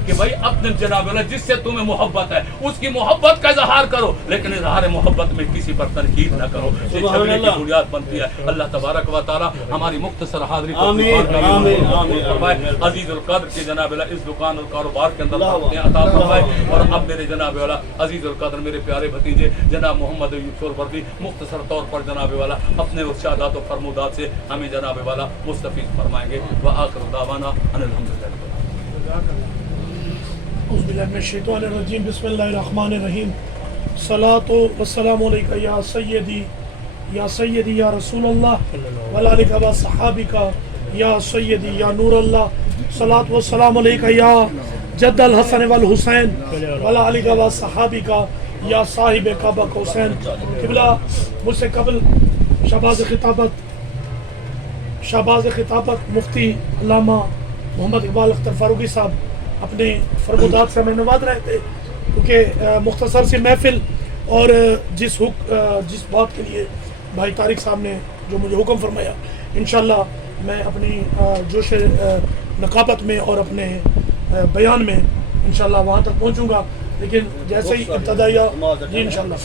कि भाई अपने जनाबे वाला जिससे तुम्हें मोहब्बत है उसकी मोहब्बत का इजहार करो, लेकिन इजहार मोहब्बत में किसी पर तनकीद न करो। ये झगड़े की बुनियाद बनती है। अल्लाह तबारक व तआला हमारी मुख्तसर हाज़िरी को अजीजुल कद्र के जनाब वाला इस दुकान और कारोबार के अंदर अता फरमाए। और अब मेरे जनाब वाला अजीजुल कद्र मेरे प्यारे भतीजे जनाब मोहम्मद यूसुफ वर्दी मुख्तसर तौर पर जनाब वाला अपने इरशादात और फरमूदात से हमें जनाब वाला मुस्तफीद फरमाएंगे। व आखिर दावाना अनिल हम्दुलिल्लाह। औज़ुबिल्लाहि मिनश शैतानिर रजीम, बिस्मिल्लाहिर रहमानिर रहीम। सलातो वस्सलामु अलैका या सय्यदी या रसूलल्लाह वल आलिका व सहाबिका या सय्यदी या नूरल्लाह। सलात वस्सलामु अलैका या जद्दल हसन वल हुसैन वल आलिका व सहाबिका या साहिब काबा हुसैन। किबला मुझसे कबल शहबाज खिताबत मुफ्ती अल्लामा मोहम्मद इकबाल अख्तर फारूकी साहब अपने फरमुदात से हमें नवाज रहे थे, क्योंकि मुख्तसर सी महफिल और जिस बात के लिए भाई तारिक साहब ने जो मुझे हुक्म फरमाया, इंशाल्लाह मैं अपनी जोश नकाबत में और अपने बयान में इंशाल्लाह वहाँ तक पहुँचूँगा। लेकिन जैसे ही इब्तदाइया जी इंशाल्लाह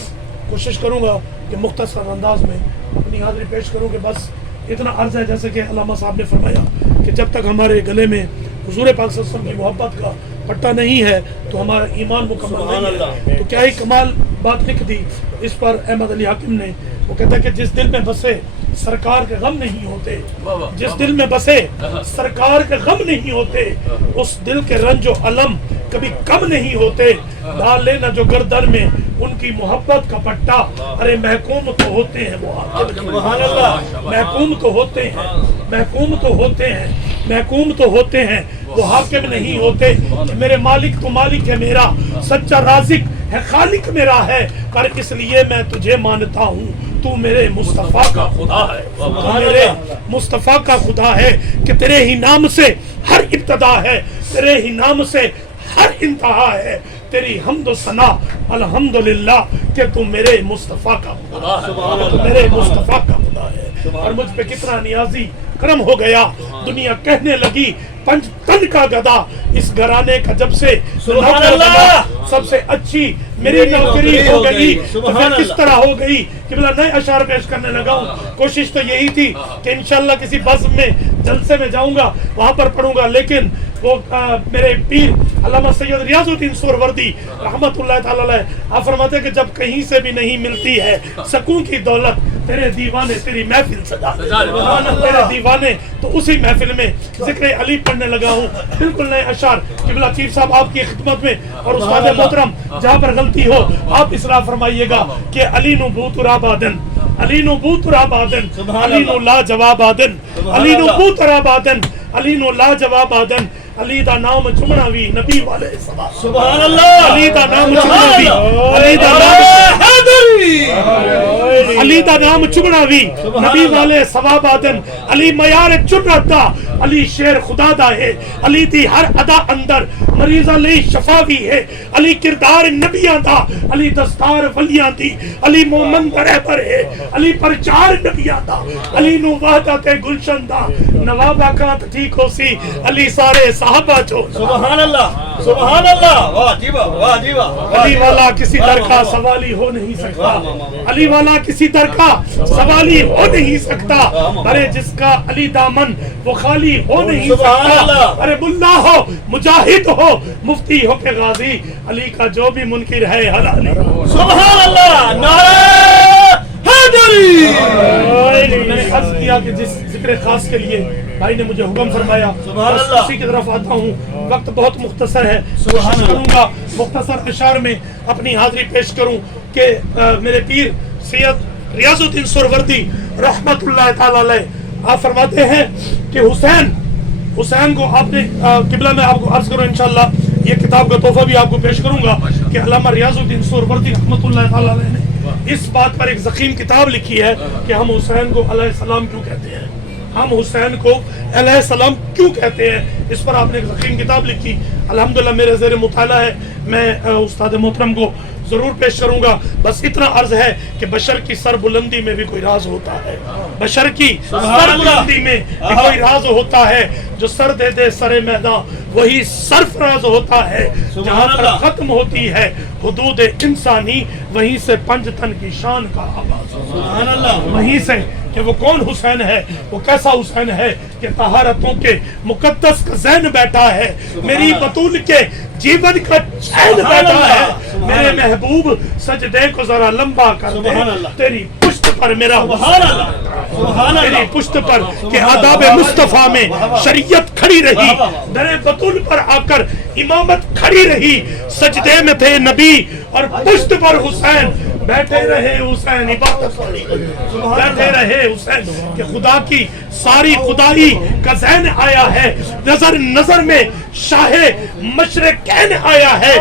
कोशिश करूँगा कि मुख्तसर अंदाज में अपनी हाज़िरी पेश करूँ। कि बस इतना अर्ज़ है, जैसे कि अल्लामा साहब ने फरमाया कि जब तक हमारे गले में हुज़ूर पाक सल्लल्लाहु अलैहि वसल्लम की मोहब्बत का पट्टा नहीं है तो हमारा ईमान मुकम्मल नहीं है। तो क्या ही कमाल बात लिख दी इस पर अहमद अली हाकिम ने। वो कहता है कि जिस दिल में बसे सरकार के गम नहीं होते, जिस दिल में बसे सरकार के गम नहीं होते, उस दिल के रंजो अलम कभी कम नहीं होते। डाल लेना जो गर्दन में उनकी मोहब्बत का पट्टा, अरे महकूम तो होते हैं वो, महकूम तो होते हैं, महकूम तो होते हैं, महकूम तो होते हैं, वो हाकिम नहीं होते। मेरे मालिक तो मालिक है मेरा, सच्चा राज़िक है खालिक मेरा है, पर इसलिए मैं तुझे मानता हूँ, तू मेरे मुस्तफ़ा का खुदा है, तू मेरे मुस्तफ़ा का खुदा है। कि तेरे ही नाम से हर इब्तदा है, तेरे ही नाम से हर इंतहा है, तेरी हम्द सना अल्हम्दुलिल्लाह कि तू मेरे मुस्तफ़ा का खुदा है, तू मेरे मुस्तफ़ा का खुदा है। और मुझ पे कितना नियाजी करम हो गया, दुनिया कहने लगी पंच तन का गदा, इस घराने का जब से सबसे अच्छी मेरी नौकरी हो गई तो फिर किस तरह हो गई कि मतलब नए अशार पेश करने लगा हूँ। कोशिश तो यही थी कि इंशाल्लाह किसी बस में जलसे में जाऊंगा वहां पर पढ़ूंगा, लेकिन वो मेरे पीर अल्लामा सैयद रियाजुद्दीन सुहरवर्दी रहमतुल्लाह तआला अलैह आप फरमाते कि जब कहीं से भी नहीं मिलती है सकून की दौलत, तेरे दीवाने तेरी महफिल सजा तेरे दीवाने, तो उसी महफिल में जिक्र अली पढ़ने लगा हूँ। बिल्कुल नए अशार किबला चीफ साहब आपकी खिदमत में, और उस्ताद मोहतरम जहाँ पर गलती हो आप इसलाह फरमाइएगा कि अली नु बूतुराबादन, अली नु बूतुराबादन, अली नु लाजवाबादन, अली नु बूतुराबादन, अली नु लाजवाबादन। अली दा नाम चुमना भी नबी वाले सुभान अल्लाह, अली दा नाम चुमना भी, अली दा नाम علی دا نام چمنا بھی نبی والے ثواب آدن علی معیار جرت دا علی شیر خدا دا ہے علی دی ہر ادا اندر مریضاں لئی شفا بھی ہے علی کردار نبیاں دا علی دستار ولیاں دی علی مومن رہبر ہے علی پرچار نبیاں دا علی نو وحدت گلشن دا نواب آکانت ٹھیک ہو سی علی سارے صحابہ جو سبحان اللہ واہ جی واہ جی واہ علی والا کسی در کا سوالی ہو نہیں سکتا علی والا کسی در کا سوالی ہو نہیں سکتا ارے جس کا علی دامن وہ خالی ہو نہیں سکتا ارے ملا ہو مجاہد ہو مفتی ہو کہ غازی علی کا جو بھی منکر ہے حلالی سبحان اللہ نعرہ حیدری میں نے عرض کیا کہ جس ذکر خاص کے لیے بھائی نے مجھے حکم فرمایا بس اسی کی طرف آتا ہوں وقت بہت مختصر ہے کوشش کروں گا مختصر اشعار میں اپنی حاضری پیش کروں کہ میرے پیر سید ریاض الدین سہروردی رحمت اللہ تعالی علیہ آپ فرماتے ہیں کہ حسین کو آپ نے قبلہ میں آپ کو عرض کروں انشاءاللہ یہ کتاب کا تحفہ بھی آپ کو پیش کروں گا کہ علامہ ریاض الدین سہروردی رحمت اللہ تعالی علیہ نے اس بات پر ایک ضخیم کتاب لکھی ہے کہ ہم حسین کو علیہ السلام کیوں کہتے ہیں ہم حسین کو علیہ السلام کیوں کہتے ہیں اس پر آپ نے ایک ضخیم کتاب لکھی الحمدللہ میرے زیر مطالعہ ہے میں استاد محترم کو ضرور پیش کروں گا بس اتنا عرض ہے کہ بشر کی سر بلندی میں بھی کوئی راز ہوتا ہے بشر کی سر بلندی میں بھی کوئی راز ہوتا ہے جو سر دے دے سر میدان وہی سرفراز ہوتا ہے جہاں پر ختم ہوتی ہے حدود انسانی وہیں سے پنج تن کی شان کا آغاز ہوتا ہے وہیں سے کہ وہ کون حسین ہے وہ کیسا حسین ہے کہ طہارتوں کے مقدس کا ذہن بیٹھا ہے میری بطول کے جیون کا چین بیٹھا ہے میرے محبوب سجدے کو ذرا لمبا کر دے تیری پشت پر میرا تیری پشت پر کہ آداب مصطفیٰ میں شریعت کھڑی رہی در بطول پر آ کر امامت کھڑی رہی سجدے میں تھے نبی اور پشت پر حسین بیٹھے رہے حسین عبادت بیٹھے رہے حسین کہ خدا کی ساری خدائی کا ذہن آیا ہے نظر نظر میں شاہ مشرقین آیا ہے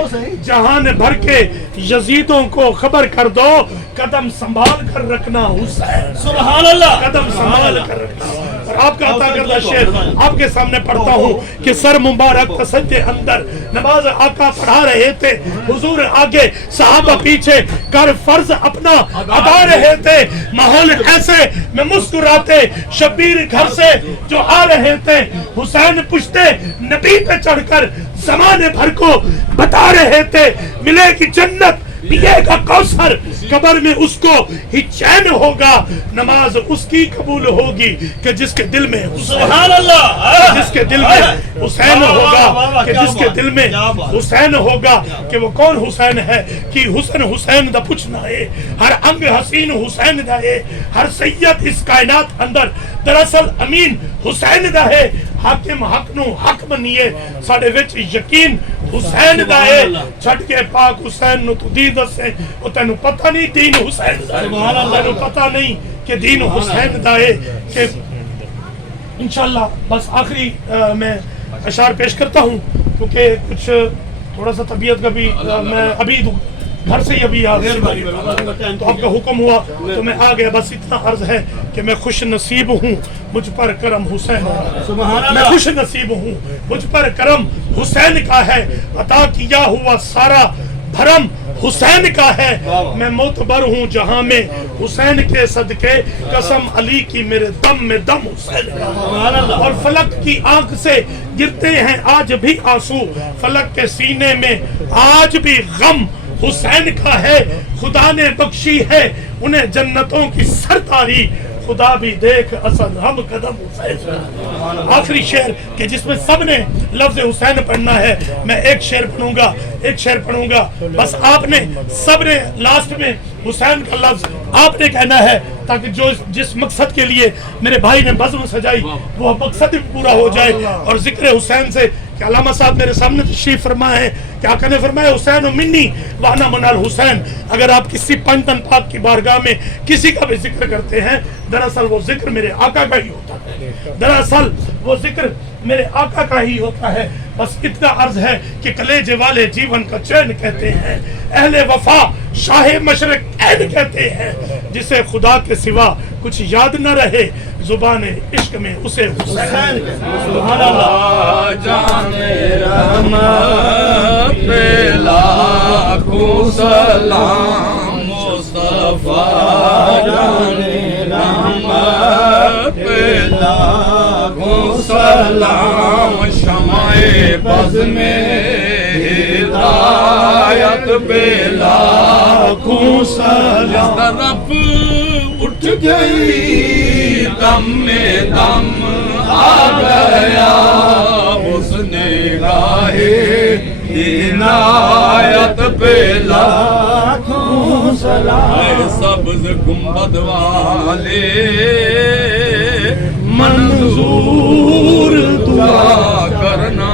جہان بھر کے یزیدوں کو خبر کر دو قدم سنبھال کر رکھنا حسین سبحان اللہ قدم سنبھال کر رکھنا اور آپ کا عطا کردہ شعر آپ کے سامنے پڑھتا ہوں کہ سر مبارک تسجدے اندر نماز آقا پڑھا رہے تھے حضور آگے صحابہ پیچھے کر فرض اپنا ادا رہے تھے ماحول ایسے میں مسکراتے شبیر گھر سے جو آ رہے تھے حسین پشتے نبی پہ چڑھ کر زمانے بھر کو بتا رہے تھے ملے گی جنت پیے گا کوثر قبر میں اس کو ہی چین ہوگا نماز اس کی قبول ہوگی کہ جس کے دل میں سبحان اللہ جس کے دل میں حسین ہوگا کہ جس کے دل میں حسین ہوگا کہ وہ کون حسین ہے کہ حسین دا پوچھنا ہے ہر انگ حسین حسین دا ہے ہر سید اس کائنات اندر دراصل امین حسین دا ہے حاکم حق نو حق منیے ساڑے وچ یقین حسین دا ہے چھٹ کے پاک حسین نو تو دی دسے او تینو پتہ نہیں دین حسین دا ہے تینو پتہ نہیں کہ دین حسین دا ہے کہ انشاءاللہ بس آخری میں اشعار پیش کرتا ہوں کیونکہ کچھ تھوڑا سا طبیعت کا بھی میں ابھی گھر سے ہی ابھی تو آپ کا حکم ہوا تو میں آ گیا بس اتنا عرض ہے کہ میں خوش نصیب ہوں مجھ پر کرم حسین میں خوش نصیب ہوں مجھ پر کرم حسین کا ہے عطا کیا ہوا سارا بھرم حسین کا ہے میں معتبر ہوں جہاں میں حسین کے صدقے قسم علی کی میرے دم میں دم حسین کا اور فلک کی آنکھ سے گرتے ہیں آج بھی آنسو فلک کے سینے میں آج بھی غم حسین کا ہے خدا نے بخشی ہے انہیں جنتوں کی سرداری خدا بھی دیکھ اصل ہم قدم حسین آخری شعر کہ جس میں سب نے لفظ حسین پڑھنا ہے میں ایک شعر پڑھوں گا بس آپ نے سب نے لاسٹ میں حسین کا لفظ آپ نے کہنا ہے تاکہ جو جس مقصد کے لیے میرے بھائی نے بزم سجائی وہ مقصد بھی پورا ہو جائے اور ذکر حسین سے کہ علامہ صاحب میرے سامنے تشریف فرما ہے کہ آقا نے فرمایا حسین و منی وانا منال حسین. اگر آپ کسی پنجتن پاک کی بارگاہ میں کسی کا بھی ذکر کرتے ہیں دراصل وہ ذکر میرے آقا کا ہی ہوتا ہے, دراصل وہ ذکر میرے آقا کا ہی ہوتا ہے. بس اتنا عرض ہے کہ کلیجے والے جیون کا چین کہتے ہیں, اہل وفا شاہ مشرق عین کہتے ہیں, جسے خدا کے سوا کچھ یاد نہ رہے زبان عشق میں اسے حسین. سبحان اللہ. جان رحمت پہ لاکھوں سلام مصطفیٰ جان رحمت پہ لاکھوں سلام شمع بز میں ہدایت پہ لاکھوں سلام. طرف اٹھ گئی دم میں دم آ گیا اس نگاہ عنایت پہ لاکھوں سلام. اے سبز گنبد والے منظور دعا کرنا